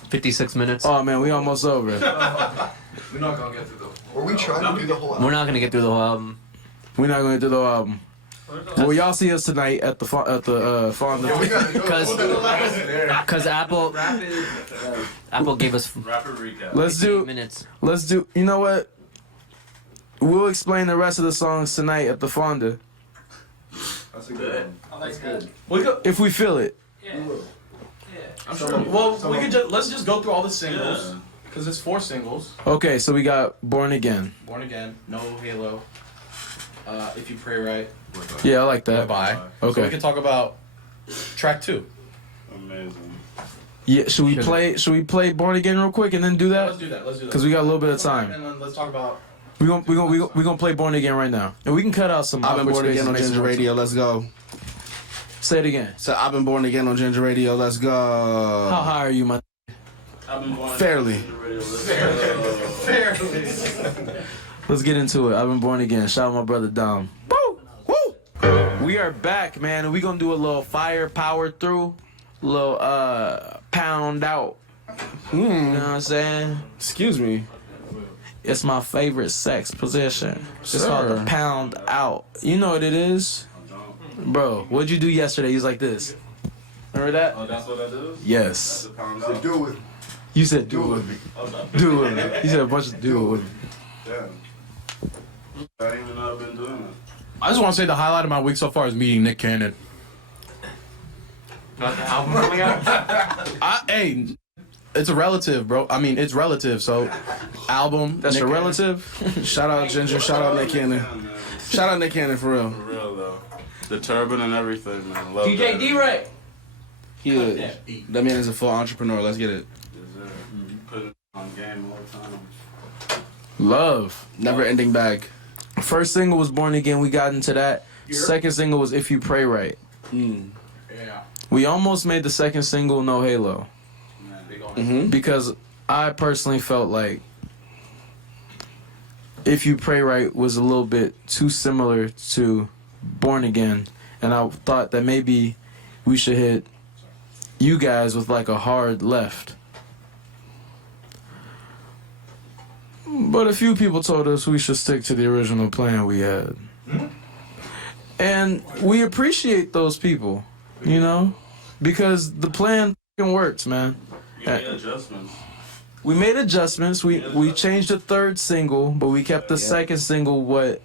56 minutes. Oh man, we almost over. We're not gonna get through the. Were we trying to do the whole album? We're not gonna get through the whole album. We're not gonna do the album. Well, y'all see us tonight at the Fonda. Cause Apple gave us Rapid recap. Let's do. minutes. Let's do. You know what? We'll explain the rest of the songs tonight at the Fonda. That's a good one. Oh, that's good. We go, If we feel it. Yeah. I'm sure. Well, we could let's just go through all the singles because it's 4 singles. Okay, so we got Born Again. Born Again, No Halo. If You Pray Right. Yeah, I like that. Bye. So we Okay. can talk about track 2. Amazing. Yeah, should we play Born Again real quick and then do Let's that? do that. Let's do that. Because we got a little bit of time. And then let's talk about. We gonna play Born Again right now, and we can cut out some. I've been awkward born again spaces, on make some Ginger more Radio. Let's go. time. Say it again. So I've been born again on Ginger Radio. Let's go. How high are you, my? I've been born Fairly. Let's get into it. I've been born again. Shout out my brother Dom. Woo! Woo! We are back, man, and we gonna do a little fire power through, little pound out. You know what I'm saying? Excuse me. It's my favorite sex position. It's called the Sir. pound out. You know what it is? Bro, what'd you do yesterday? He was like this. Remember that? Oh, that's what I do? Yes. Do it. You said do it with me. Do it with me. You said a bunch of do it with me. Damn. I didn't even know I've been doing it. I just want to say the highlight of my week so far is meeting Nick Cannon. Not the album coming out? Hey, it's a relative, bro. I mean, it's relative. So, album. That's Nick your Cannon. relative? Shout out Ginger. Shout out Nick Cannon. Yeah, man. Shout out Nick Cannon for real. For real, though. The turban and everything, man. Love DJ that. D-Ray. He is. That man is a full entrepreneur. Let's get it. Yes, sir. Put it on game all the time. Love. Never ending bag. First single was Born Again. We got into that. Second single was If You Pray Right. Yeah. We almost made the second single No Halo. Mm-hmm. Because I personally felt like If You Pray Right was a little bit too similar to Born Again. And I thought that maybe we should hit you guys with like a hard left. But a few people told us we should stick to the original plan we had. And we appreciate those people, you know? Because the plan f***ing works, man. You made adjustments. We made adjustments. We changed the third single, but we kept the second single what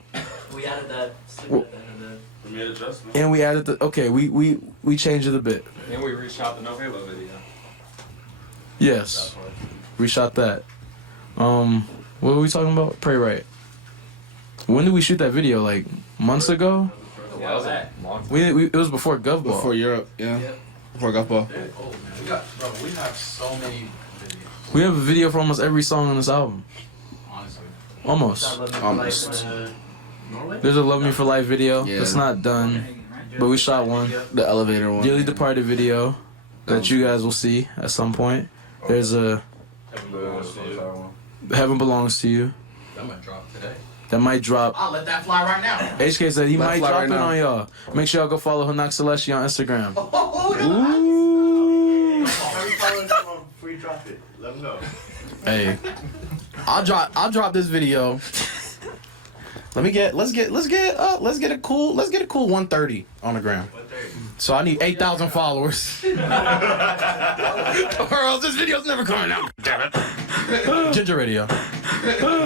We added that snippet at the end of the... We made adjustments. and we added the okay, we changed it a bit. Then we reshot the No Halo video. Yes. We shot that. What were we talking about? Pray Right. When did we shoot that video? Like months ago? Yeah, that was that. It was before Gov Ball. Before Europe, yeah. Before Golf Ball. We have so many videos. We have a video for almost every song on this album. Honestly. Almost. Almost. There's a Love Me for Life video. Yeah. It's not done, but we shot one. The elevator one. Dearly Departed video that you guys will see at some point. There's a Heaven Belongs to You. That might drop today. That might drop. I'll let that fly right now. HK said he Let it might fly drop right it now. on y'all. Make sure y'all go follow Hanak Celestia on Instagram. Free drop it. Let them know. Hey, I'll drop this video. Let's get a cool 130 on the gram. So I need 8,000 followers. Or else this video's never coming out. Damn it. Ginger Radio.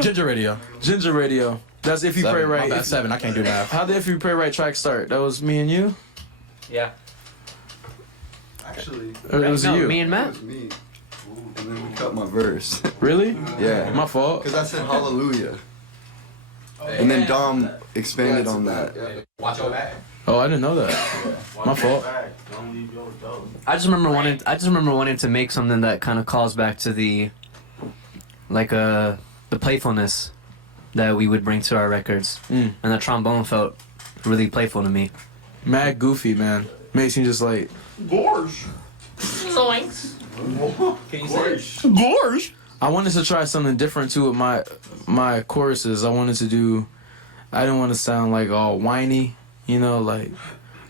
Ginger Radio. Ginger Radio. That's If You Pray Seven. Right. My bad, 7. I can't do math. How did If You Pray Right track start? That was me and you? Yeah. Actually, Or it was No, you? me and it Matt. was me. And then we cut my verse. Really? Yeah. My fault. Because I said hallelujah. And then Dom expanded on that. Watch your back. Oh, I didn't know that. My fault. I just remember wanting to make something that kind of calls back to the playfulness that we would bring to our records. Mm. And the trombone felt really playful to me. Mad goofy, man. Makes me just like. Gorge. Can you say it? Gorge. I wanted to try something different too with my choruses. I wanted to do. I didn't want to sound like all whiny, you know, like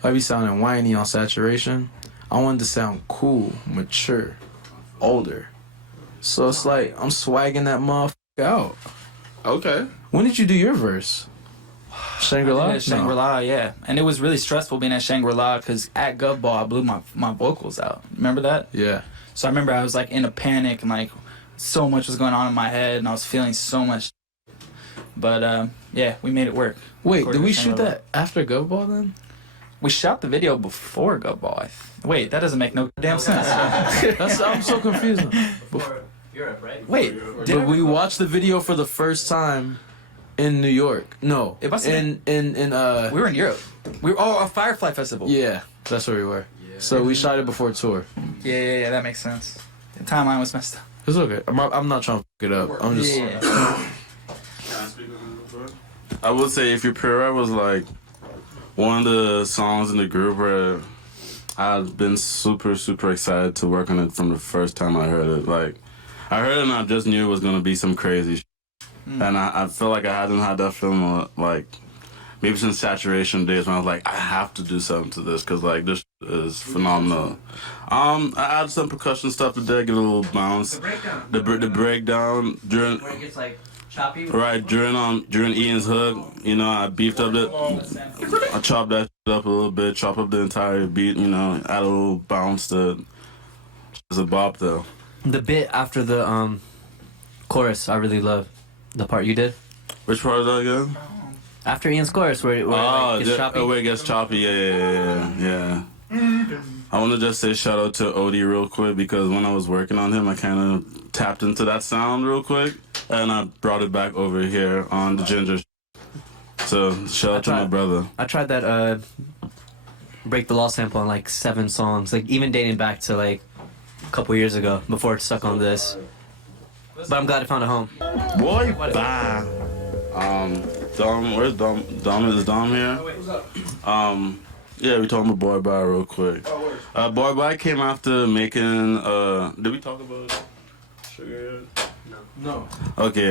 I be sounding whiny on Saturation. I wanted to sound cool, mature, older. So it's like I'm swagging that motherfucker out. Okay. When did you do your verse? Shangri-La? At Shangri-La, yeah. And it was really stressful being at Shangri-La because at Gov Ball I blew my vocals out. Remember that? Yeah. So I remember I was like in a panic and like so much was going on in my head and I was feeling so much. But yeah, we made it work. Wait, Recorded did we at shoot Shangri-La. that after Go Ball then? We shot the video before Gov Ball. Wait, that doesn't make no damn sense. I'm so confused. Europe, right? Wait, But we watched the video for the first time in New York. No, It must have in we were in Europe. We were a Firefly Festival. yeah, that's where we were. So we shot it before tour. Yeah, that makes sense. The timeline was messed up. It's okay. I'm not trying to fuck it up. I'm just. Yeah. I would say If You Pray Right was like one of the songs in the group where I've been super, super excited to work on it from the first time I heard it. Like, I heard it and I just knew it was going to be some crazy shit. And I feel like I hadn't had that feeling like maybe since Saturation days when I was like, I have to do something to this because like this is phenomenal. I added some percussion stuff to there, get a little bounce. The breakdown during Where it gets like choppy. right during Ian's hook, you know, I beefed up I chopped that shit up a little bit, chop up the entire beat, you know, add a little bounce to it's a bop though. The bit after the chorus, I really love. The part you did Which part is that again? after Ian's chorus, where it like, gets choppy. where it gets choppy, yeah. I want to just say shout out to Odie real quick because when I was working on him, I kind of tapped into that sound real quick and I brought it back over here on the Ginger. So shout out to my brother. I tried that Break the Law sample on like 7 songs, like even dating back to like a couple years ago before it stuck on this. But I'm glad I found a home. Boy, bye. Dom, where's Dom? Is Dom here? Yeah, we talking about Boy Bye real quick. Boy Bye came after making, did we talk about Sugar yet? No. Okay,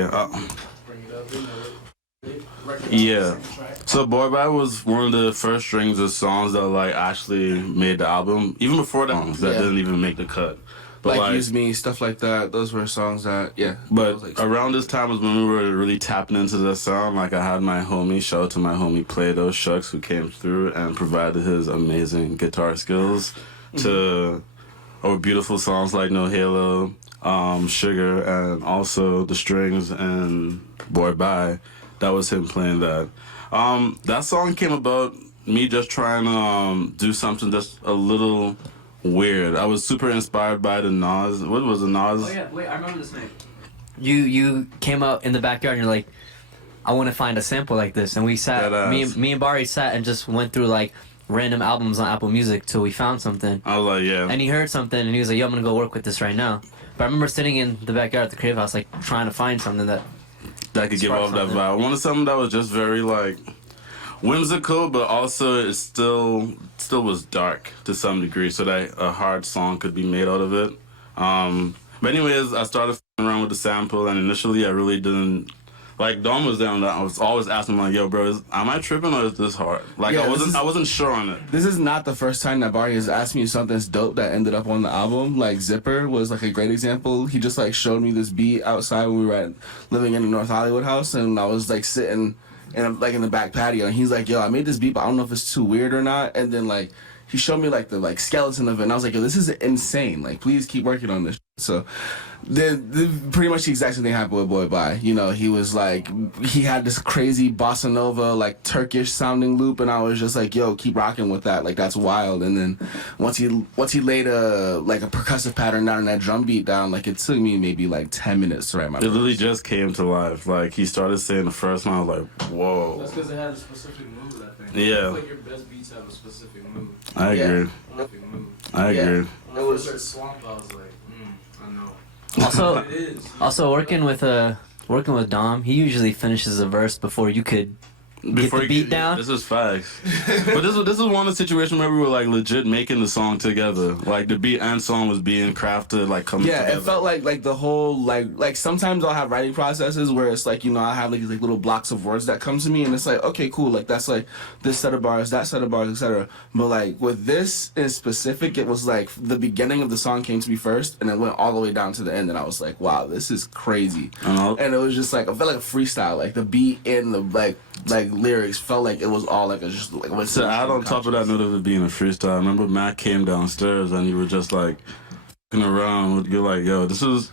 yeah. So Boy Bye was one of the first strings of songs that like actually made the album. Even before that, songs that didn't even make the cut. But like Use Me, stuff like that. Those were songs that, But like, around this time was when we were really tapping into the sound. Like I had my homie, shout out to my homie Play-Doh Shucks, who came through and provided his amazing guitar skills to our beautiful songs like No Halo, Sugar, and also the strings and Boy Bye. That was him playing that. That song came about me just trying to do something just a little weird. I was super inspired by the Nas. What was the Nas? Oh yeah, wait, I remember this name. You came out in the backyard and you're like, I want to find a sample like this, and we sat. Me and Barry sat and just went through like random albums on Apple Music till we found something. I was like, yeah. And he heard something and he was like, yo, I'm gonna go work with this right now. But I remember sitting in the backyard at the crib house, like trying to find something that could give off that vibe. I wanted something that was just very like whimsical, but also it still was dark to some degree, so that a hard song could be made out of it. But anyways, I started f***ing around with the sample, and initially I really didn't. Like Dom was down that. I was always asking him like, "Yo, bro, am I tripping or is this hard?" Like I wasn't sure on it. This is not the first time that Barry has asked me if something's dope that ended up on the album. Like Zipper was like a great example. He just like showed me this beat outside when we were living in the North Hollywood house, and I was like sitting in the back patio, and he's like, "Yo, I made this beat, but I don't know if it's too weird or not." And then like he showed me like the like skeleton of it, and I was like, yo, this is insane. Like, please keep working on this. So, pretty much the exact same thing happened with Boy Bye. You know, he was like, he had this crazy bossa nova, like Turkish sounding loop, and I was just like, yo, keep rocking with that. Like, that's wild. And then once he laid a percussive pattern down and that drum beat down, like it took me maybe like 10 minutes to write my. It literally just came to life. Like he started saying the first one, I was like, whoa. That's because it had a specific move, I think. Yeah. I feel like your best beats have a specific move. I agree. I agree. When it was swamp, I was like, I know. Also working with Dom, he usually finishes a verse before you could get the beat down. This is facts. But this is one of the situations where we were like legit making the song together. Like the beat and song was being crafted, like coming together. Yeah, it felt like the whole like sometimes I'll have writing processes where it's like, you know, I have like these like little blocks of words that come to me and it's like, okay, cool, like that's like this set of bars, that set of bars, etc. But like with this in specific, it was like the beginning of the song came to me first and it went all the way down to the end and I was like, wow, this is crazy. And it was just like I felt like a freestyle, like the beat and the like lyrics felt like it was all like a just like to add on top of that note of it being a freestyle, I remember Matt came downstairs and you were just like f***ing around. You're like, yo, this is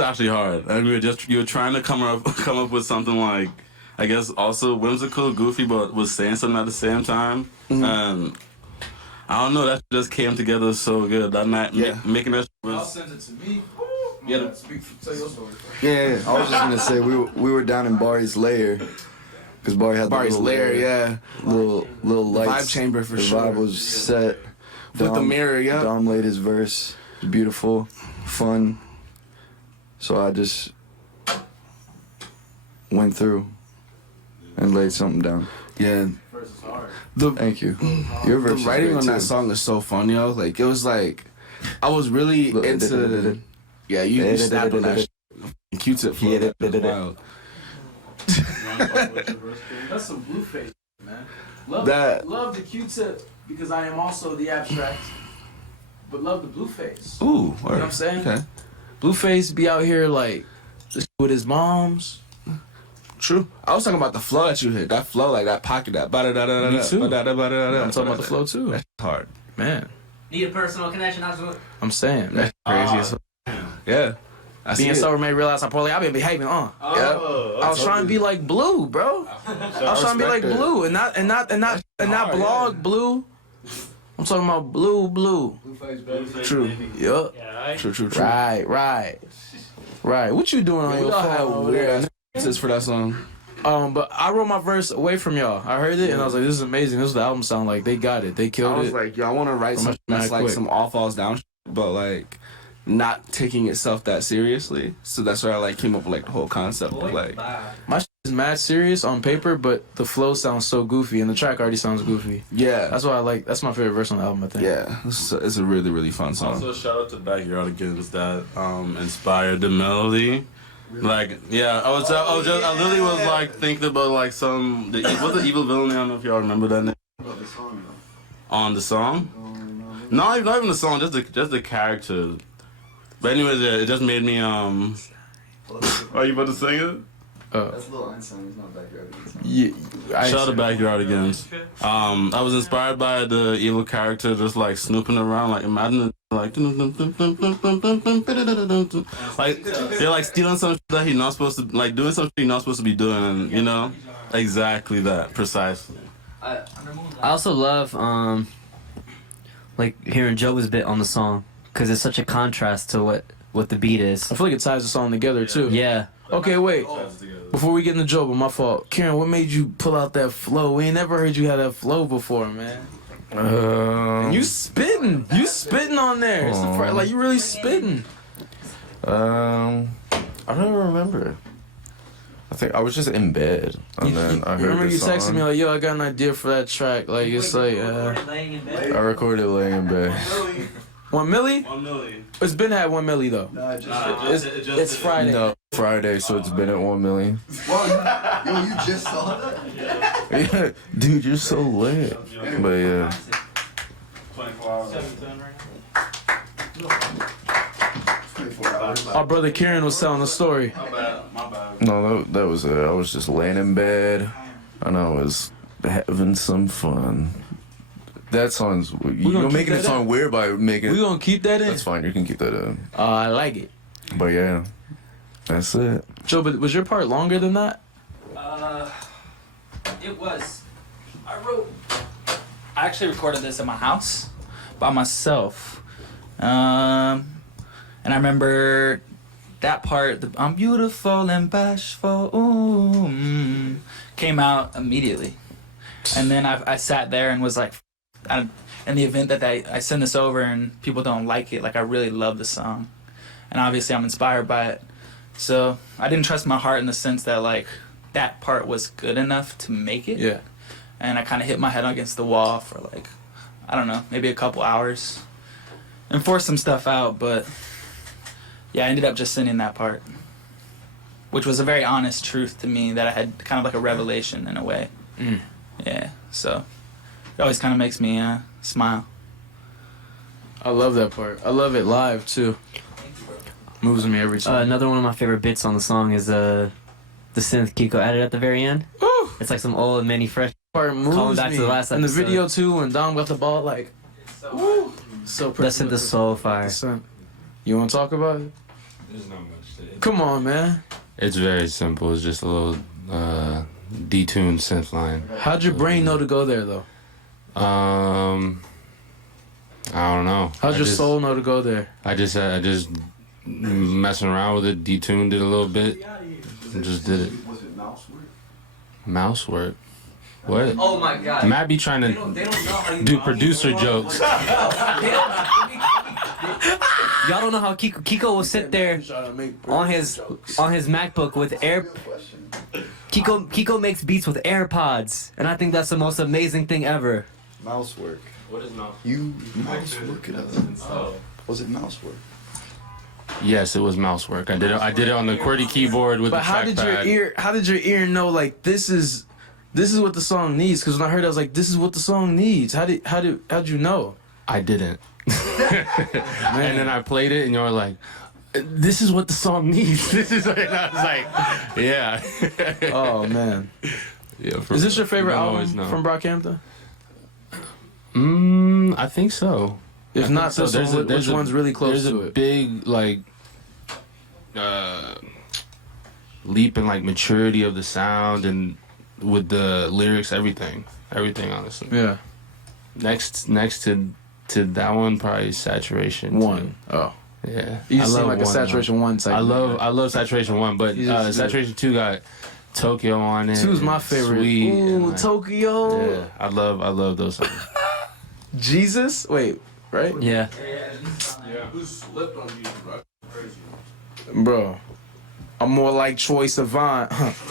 actually hard. And you were trying to come up with something like, I guess also whimsical, goofy, but was saying something at the same time. And I don't know, that just came together so good that night. Making that was. I'll send it to me. Tell your story. Yeah, I was just gonna say we were down in Barry's lair. Because Barry had Barry's lair, little lights. Vibe chamber for the sure. The vibe was set. With the mirror, yeah. Dom laid his verse. It was beautiful, fun. So I just went through and laid something down. Yeah. Thank you. Your verse The writing is great on that too. song is so fun, yo. Like it was like I was really into. Yeah, you snapped on that shit. Q-tip flow. That was wild. That's some Blueface, man. Love the Q-tip because I am also the abstract, but love the Blueface. Ooh, you know what I'm saying? Okay. Blueface be out here like with his moms. True. I was talking about the flow that you hit. That flow, like that pocket, that ba-da-da-da-da-da. Me too. Ba-da-da-ba-da-da-da. I'm talking about the flow too. That's hard. Man. Need a personal connection. I'm saying. That's crazy as Yeah. Being sober made me realize how poorly I've been behaving. I was trying to be like Blue, bro. I was trying to be like Blue and not blog Blue. I'm talking about Blue. True. Yup. True. Right. What you doing on your phone over there? This is for that song. But I wrote my verse away from y'all. I heard it and I was like, this is amazing. This is what the album sound like. They got it. They killed it. I was like, yo, I want to write something that's like some all falls down shit, but like not taking itself that seriously. So that's where I like came up with like the whole concept of like my shit is mad serious on paper, but the flow sounds so goofy and the track already sounds goofy. Yeah. That's why I like. That's my favorite verse on the album, I think. Yeah, it's a really, really fun song. Also, shout out to Backyard Against that inspired the melody. Like, yeah, I literally was like thinking about like what's the Evil Villain? I don't know if y'all remember that name. On the song? Not even the song, just the character. But anyways, yeah, it just made me Are you about to sing it? That's Lil Einstein, he's not Backyard Against. Yeah, shout out to Backyard Against. I was inspired by the evil character just like snooping around, like imagine like you're like stealing some shit that he's not supposed to, like doing something he's not supposed to be doing, and you know, exactly that, precisely. I also love like hearing Joe's bit on the song because it's such a contrast to what the beat is. I feel like it ties the song together too. Yeah. Okay, wait. Before we get in the Joe, but my fault. Karen, what made you pull out that flow? We ain't never heard you have that flow before, man. And you spitting on there. It's the like you really spitting. I don't remember. I think I was just in bed and then I heard remember the you song. texted me like, yo, I got an idea for that track. Like it's like I recorded laying in bed. 1 milli? 1 million. It's been at 1 milli though. No, It's Friday. No, Friday, so it's been at 1 million. Yo, you just saw that? Yeah, dude, you're so lit. But yeah. 24 hours. Our brother Kieran was telling a story. My bad. No, that was it. I was just laying in bed and I was having some fun. That song's. gonna You're keep making the that song in? weird by making. We gonna keep that in? That's fine. You can keep that in. I like it. But yeah, that's it. Joe, but was your part longer than that? It was. I actually recorded this at my house by myself. And I remember that part, I'm beautiful and bashful, ooh, came out immediately. And then I sat there and was like, in the event that I send this over and people don't like it, like I really love the song. And obviously I'm inspired by it. So I didn't trust my heart in the sense that like that part was good enough to make it. Yeah. And I kind of hit my head against the wall for like, I don't know, maybe a couple hours and forced some stuff out. But yeah, I ended up just sending that part, which was a very honest truth to me that I had kind of like a revelation in a way. Yeah, so it always kind of makes me smile. I love that part. I love it live too. Moves me every time. Another one of my favorite bits on the song is the synth Kiko added at the very end. Ooh. It's like some old Manny Fresh. Part moves Calling back me. to the last in the episode. video too, when Dom got the ball, like, woo, so That synth is so fire. You want to talk about it? There's not much to it. Come on, man. It's very simple. It's just a little detuned synth line. How'd your brain know to go there, though? I don't know. How'd your soul know to go there? I just messing around with it, detuned it a little bit, and just did it. Was it mouse work? Mouse work. What? Oh my God. Matt be trying to do producer jokes. Y'all don't know how Kiko will sit there on his MacBook with Kiko makes beats with AirPods, and I think that's the most amazing thing ever. Mouse work. What is mouse? You mouse work it up. Oh. Was it mouse work? Yes, it was mouse work. I did it on the QWERTY keyboard with But the how did your ear know, like, this is what the song needs? Because when I heard it, I was like, this is what the song needs. How'd you know? I didn't. And then I played it, and you're like, this is what the song needs. This is what, and I was like, yeah. Oh, man. Yeah. Is this your favorite album from Brockhampton? I think so. If not, so which one's really close to it? There's a big, like, leap in, like, maturity of the sound and with the lyrics, everything, honestly. Yeah. Next to that one, probably Saturation. One. Oh. Yeah. You seem like a Saturation 1 type. I love Saturation 1, but Saturation 2 got Tokyo on it. 2's my favorite. Sweet, Ooh, like, Tokyo. Yeah, I love those songs. Jesus? Wait, right? Yeah. Who slipped on you, bro? Crazy. Bro, I'm more like Troy Sivan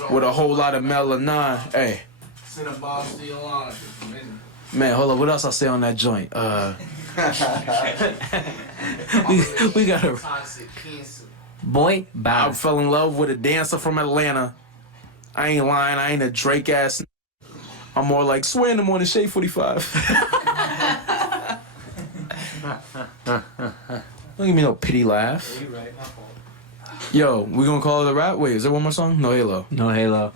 with a whole lot of melanin. Hey. Cinnabon still on. Man, hold up. What else I say on that joint? we got a boy. Bye. I fell in love with a dancer from Atlanta. I ain't lying. I ain't a Drake ass. I'm more like Sway in the morning, Shade 45. Don't give me no pity laugh. Yo, we gonna call it a rap? Wait, is there one more song? No Halo. No Halo.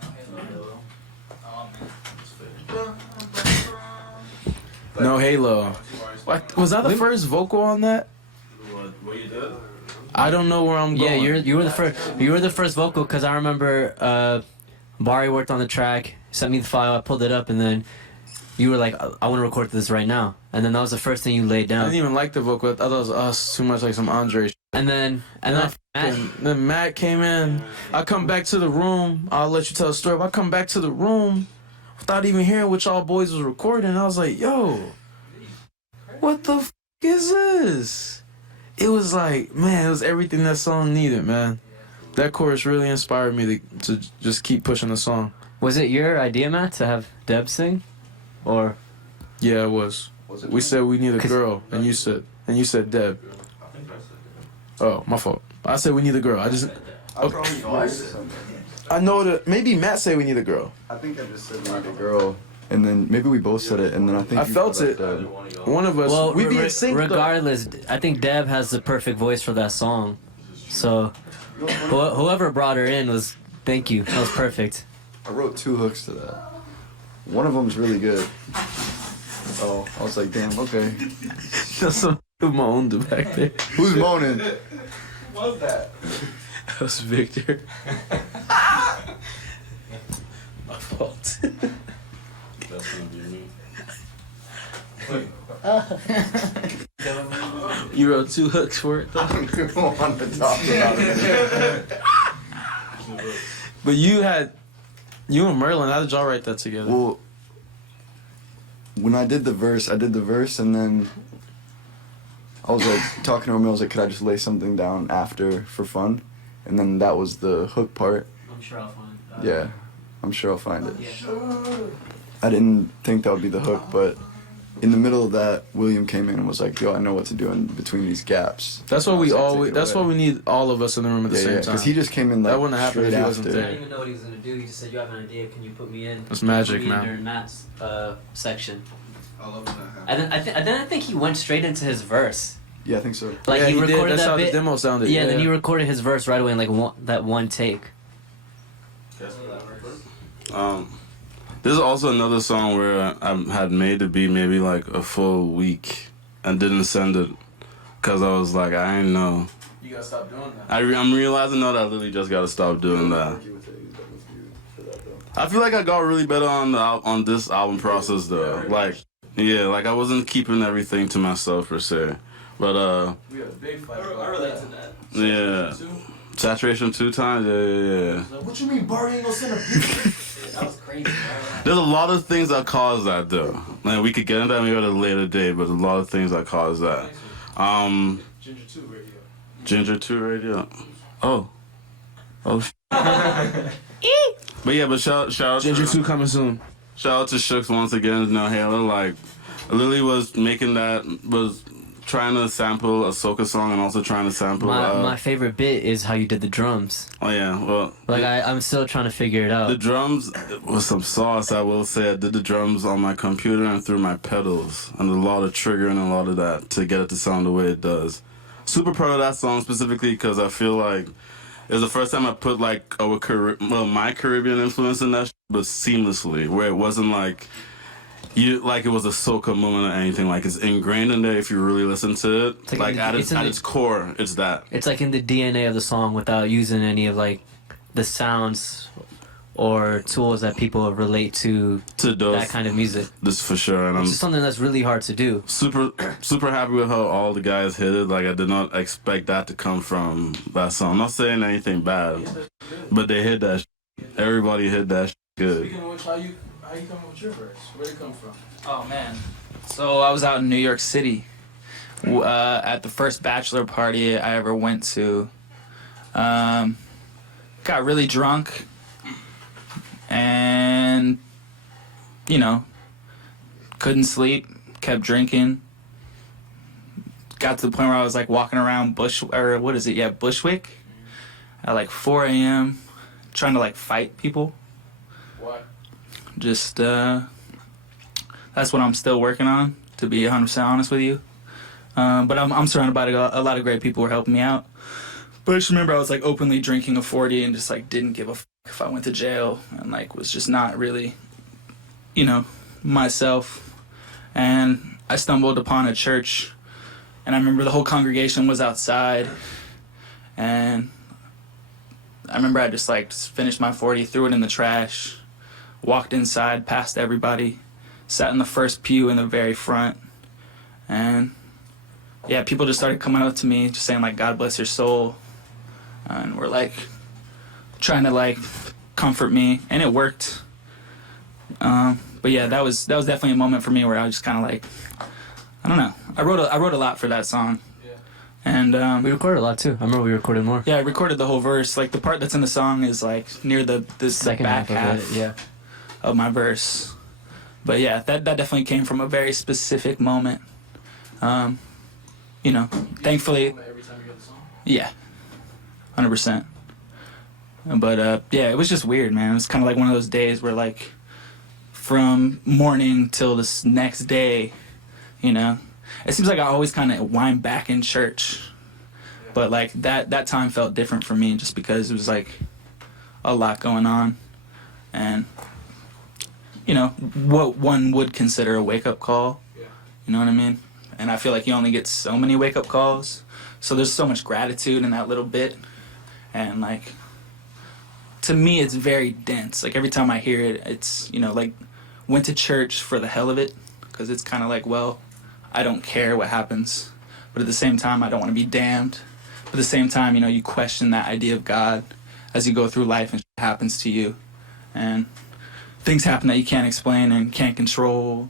No Halo. What, was that the first vocal on that? What you did? I don't know where I'm going. Yeah, you were the first. You were the first vocal because I remember Bari worked on the track, sent me the file, I pulled it up, and then you were like, "I want to record this right now," and then that was the first thing you laid I down. didn't even like the vocal. I thought it was us too much like some Andre. And then Then Matt came in. I come back to the room. I'll let you tell the story. But I come back to the room without even hearing what y'all boys was recording. I was like, yo, what the f is this? It was like, man, it was everything that song needed, man. That chorus really inspired me to just keep pushing the song. Was it your idea, Matt, to have Deb sing, or? Yeah, it was. We said we need a girl, and you said Deb. Oh, my fault. I said we need a girl. I know that maybe Matt said we need a girl. I think I just said we need a girl, and then maybe we both said it, and then I think I felt it. One of us. Well, we be in sync. regardless, I think Deb has the perfect voice for that song. So, whoever brought her in was, thank you. That was perfect. I wrote 2 hooks to that. One of them's really good. Oh, I was like, damn, okay. That's some moaned back there. Who's moaning? What was that? That was Victor. My fault. That's gonna be me. You wrote 2 hooks for it though. I don't want to talk about it. But you and Merlin, how did y'all write that together? Well, when I did the verse, and then I was like talking to him. I was like, could I just lay something down after for fun? And then that was the hook part. I'm sure I'll find it. Yeah, I'm sure I'll find it. Yeah. I didn't think that would be the hook, but in the middle of that, William came in and was like, yo, I know what to do in between these gaps. That's what we always. That's what we need all of us in the room at the same time. Because he just came in like that wouldn't happen if he wasn't I there. didn't even know what he was gonna do. He just said, "You have an idea? Can you put me in?" That's magic, Put me in man. During Matt's section. I love that. And then I think he went straight into his verse. Yeah, I think so. Like Yeah, he he did. recorded That's that how the bit. demo sounded. Yeah, Yeah. then he recorded his verse right away in like that one take. This is also another song where I had made the beat maybe like a full week and didn't send it because I was like, I ain't know. You gotta stop doing that. I'm realizing now that I literally just gotta stop doing that. I feel like I got really better on this album process though. Like, yeah, like I wasn't keeping everything to myself per se, but We had a big fight. I relate to that. yeah, saturation 2 times. Yeah. What you mean, Barry ain't gonna send a picture? That was crazy. There's a lot of things that cause that though. Like we could get into that maybe at a later date, but a lot of things that cause that. Ginger 2 radio. Ginger 2 radio. Oh. But yeah, but shout out Ginger to 2 coming soon. shout out to Shooks once again. No Halo. Like Lily was trying to sample a soca song and also trying to sample. My favorite bit is how you did the drums. Oh yeah, well. Like I'm still trying to figure it out. The drums was some sauce, I will say. I did the drums on my computer and through my pedals, and a lot of triggering and a lot of that to get it to sound the way it does. Super proud of that song specifically because I feel like it was the first time I put like my Caribbean influence in that, but seamlessly, where it wasn't like it was a soca moment or anything. Like it's ingrained in there if you really listen to it. Like at its core, it's that. It's like in the DNA of the song without using any of like the sounds or tools that people relate to those, that kind of music. This for sure, and it's just something that's really hard to do. Super happy with how all the guys hit it. Like I did not expect that to come from that song. I'm not saying anything bad, but they hit that. Everybody hit that good. Speaking of which, how you come up with your verse? Where'd it come from? Oh man. So I was out in New York City at the first bachelor party I ever went to. Got really drunk and couldn't sleep, kept drinking. Got to the point where I was like walking around Bushwick at like 4 a.m. trying to like fight people. What? Just that's what I'm still working on, to be 100% honest with you. But I'm surrounded by a lot of great people who are helping me out. But I just remember I was like openly drinking a 40 and just like didn't give a fuck if I went to jail, and like was just not really, myself. And I stumbled upon a church, and I remember the whole congregation was outside, and I remember I just like finished my 40, threw it in the trash, walked inside past everybody, sat in the first pew in the very front, and yeah, people just started coming up to me just saying like, God bless your soul, and we're like trying to like comfort me, and it worked. But yeah, that was definitely a moment for me where I was just kind of like, I don't know, I wrote a lot for that song. And we recorded a lot too. I remember we recorded more. Yeah, I recorded the whole verse. Like the part that's in the song is like near the second back half of it, yeah, of my verse. But yeah, that definitely came from a very specific moment. Thankfully. Every time you hear the song? Yeah, 100%. But yeah, it was just weird, man. It was kind of like one of those days where like from morning till this next day, it seems like I always kind of wind back in church, but like that time felt different for me just because it was like a lot going on, and what one would consider a wake-up call You know what I mean? And I feel like you only get so many wake-up calls. So there's so much gratitude in that little bit. And, like, to me, it's very dense. Like, every time I hear it, it's, you know, like, went to church for the hell of it. Because it's kind of like, well, I don't care what happens. But at the same time, I don't want to be damned. But at the same time, you know, you question that idea of God as you go through life and shit happens to you. And things happen that you can't explain and can't control.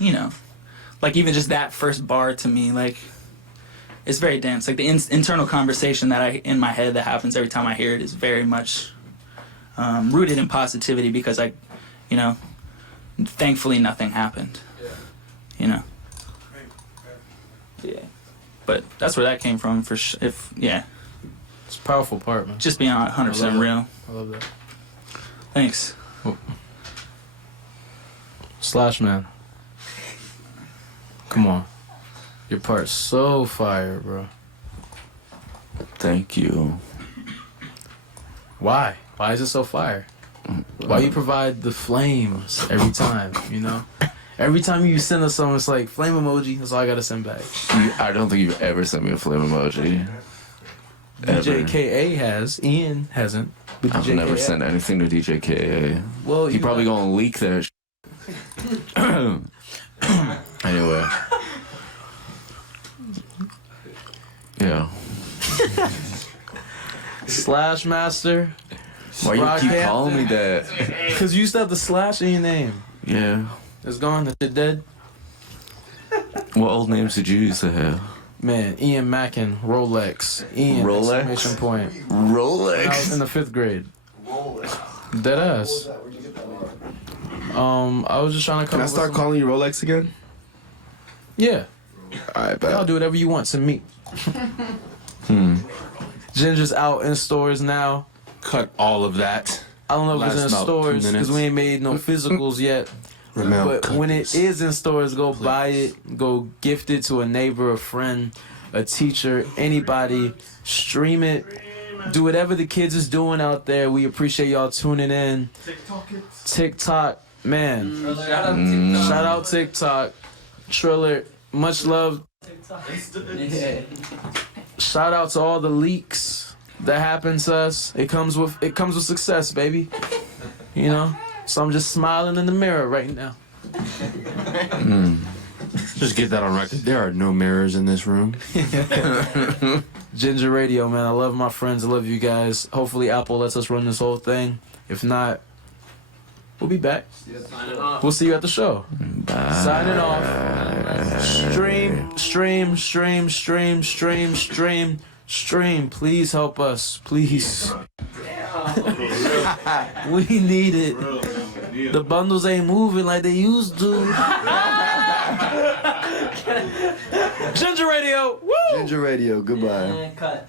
You know, like even just that first bar to me, like, it's very dense. Like the internal conversation that in my head that happens every time I hear it is very much rooted in positivity because you know, thankfully nothing happened. You know. Yeah. But that's where that came from it's a powerful part, man. Just being 100% real. I love that. Thanks. Slash, man. Come on. Your part's so fire, bro. Thank you. Why? Why is it so fire? Why you provide the flames every time, you know? Every time you send us something, it's like, flame emoji, that's all I gotta send back. I don't think you've ever sent me a flame emoji. DJ KA has. Ian hasn't. But I've never sent anything to DJ KA. Well, he probably gonna leak that Anyway. Yeah. Slash Master. Why you keep calling me that? Because you used to have the slash in your name. Yeah. It's gone. That shit dead. What old names did you used to have? Man, Ian Mackin, Rolex. Ian, Rolex? exclamation point. Rolex? When I was in the 5th grade. Dead ass. I was just trying to come Can I start calling you Rolex again? Yeah. Alright, bet. I'll do whatever you want to me. Ginger's out in stores now. Cut all of that. I don't know if it's in Last about 2 stores because minutes. we ain't made no physicals yet. Remember, But when it is in stores, go buy it. Go gift it to a neighbor, a friend, a teacher, anybody. Stream it. Do whatever the kids is doing out there. We appreciate y'all tuning in. TikTok, man. Shout out TikTok. Triller, much love. Shout out to all the leaks that happen to us. It comes with success, baby. You know? So I'm just smiling in the mirror right now. Just get that on record. There are no mirrors in this room. Ginger Radio, man. I love my friends. I love you guys. Hopefully Apple lets us run this whole thing. If not, we'll be back. We'll see you at the show. Bye. Signing off. Stream. Please help us. Please. We need it. The bundles ain't moving like they used to. Ginger Radio. Woo! Ginger Radio. Goodbye. Cut.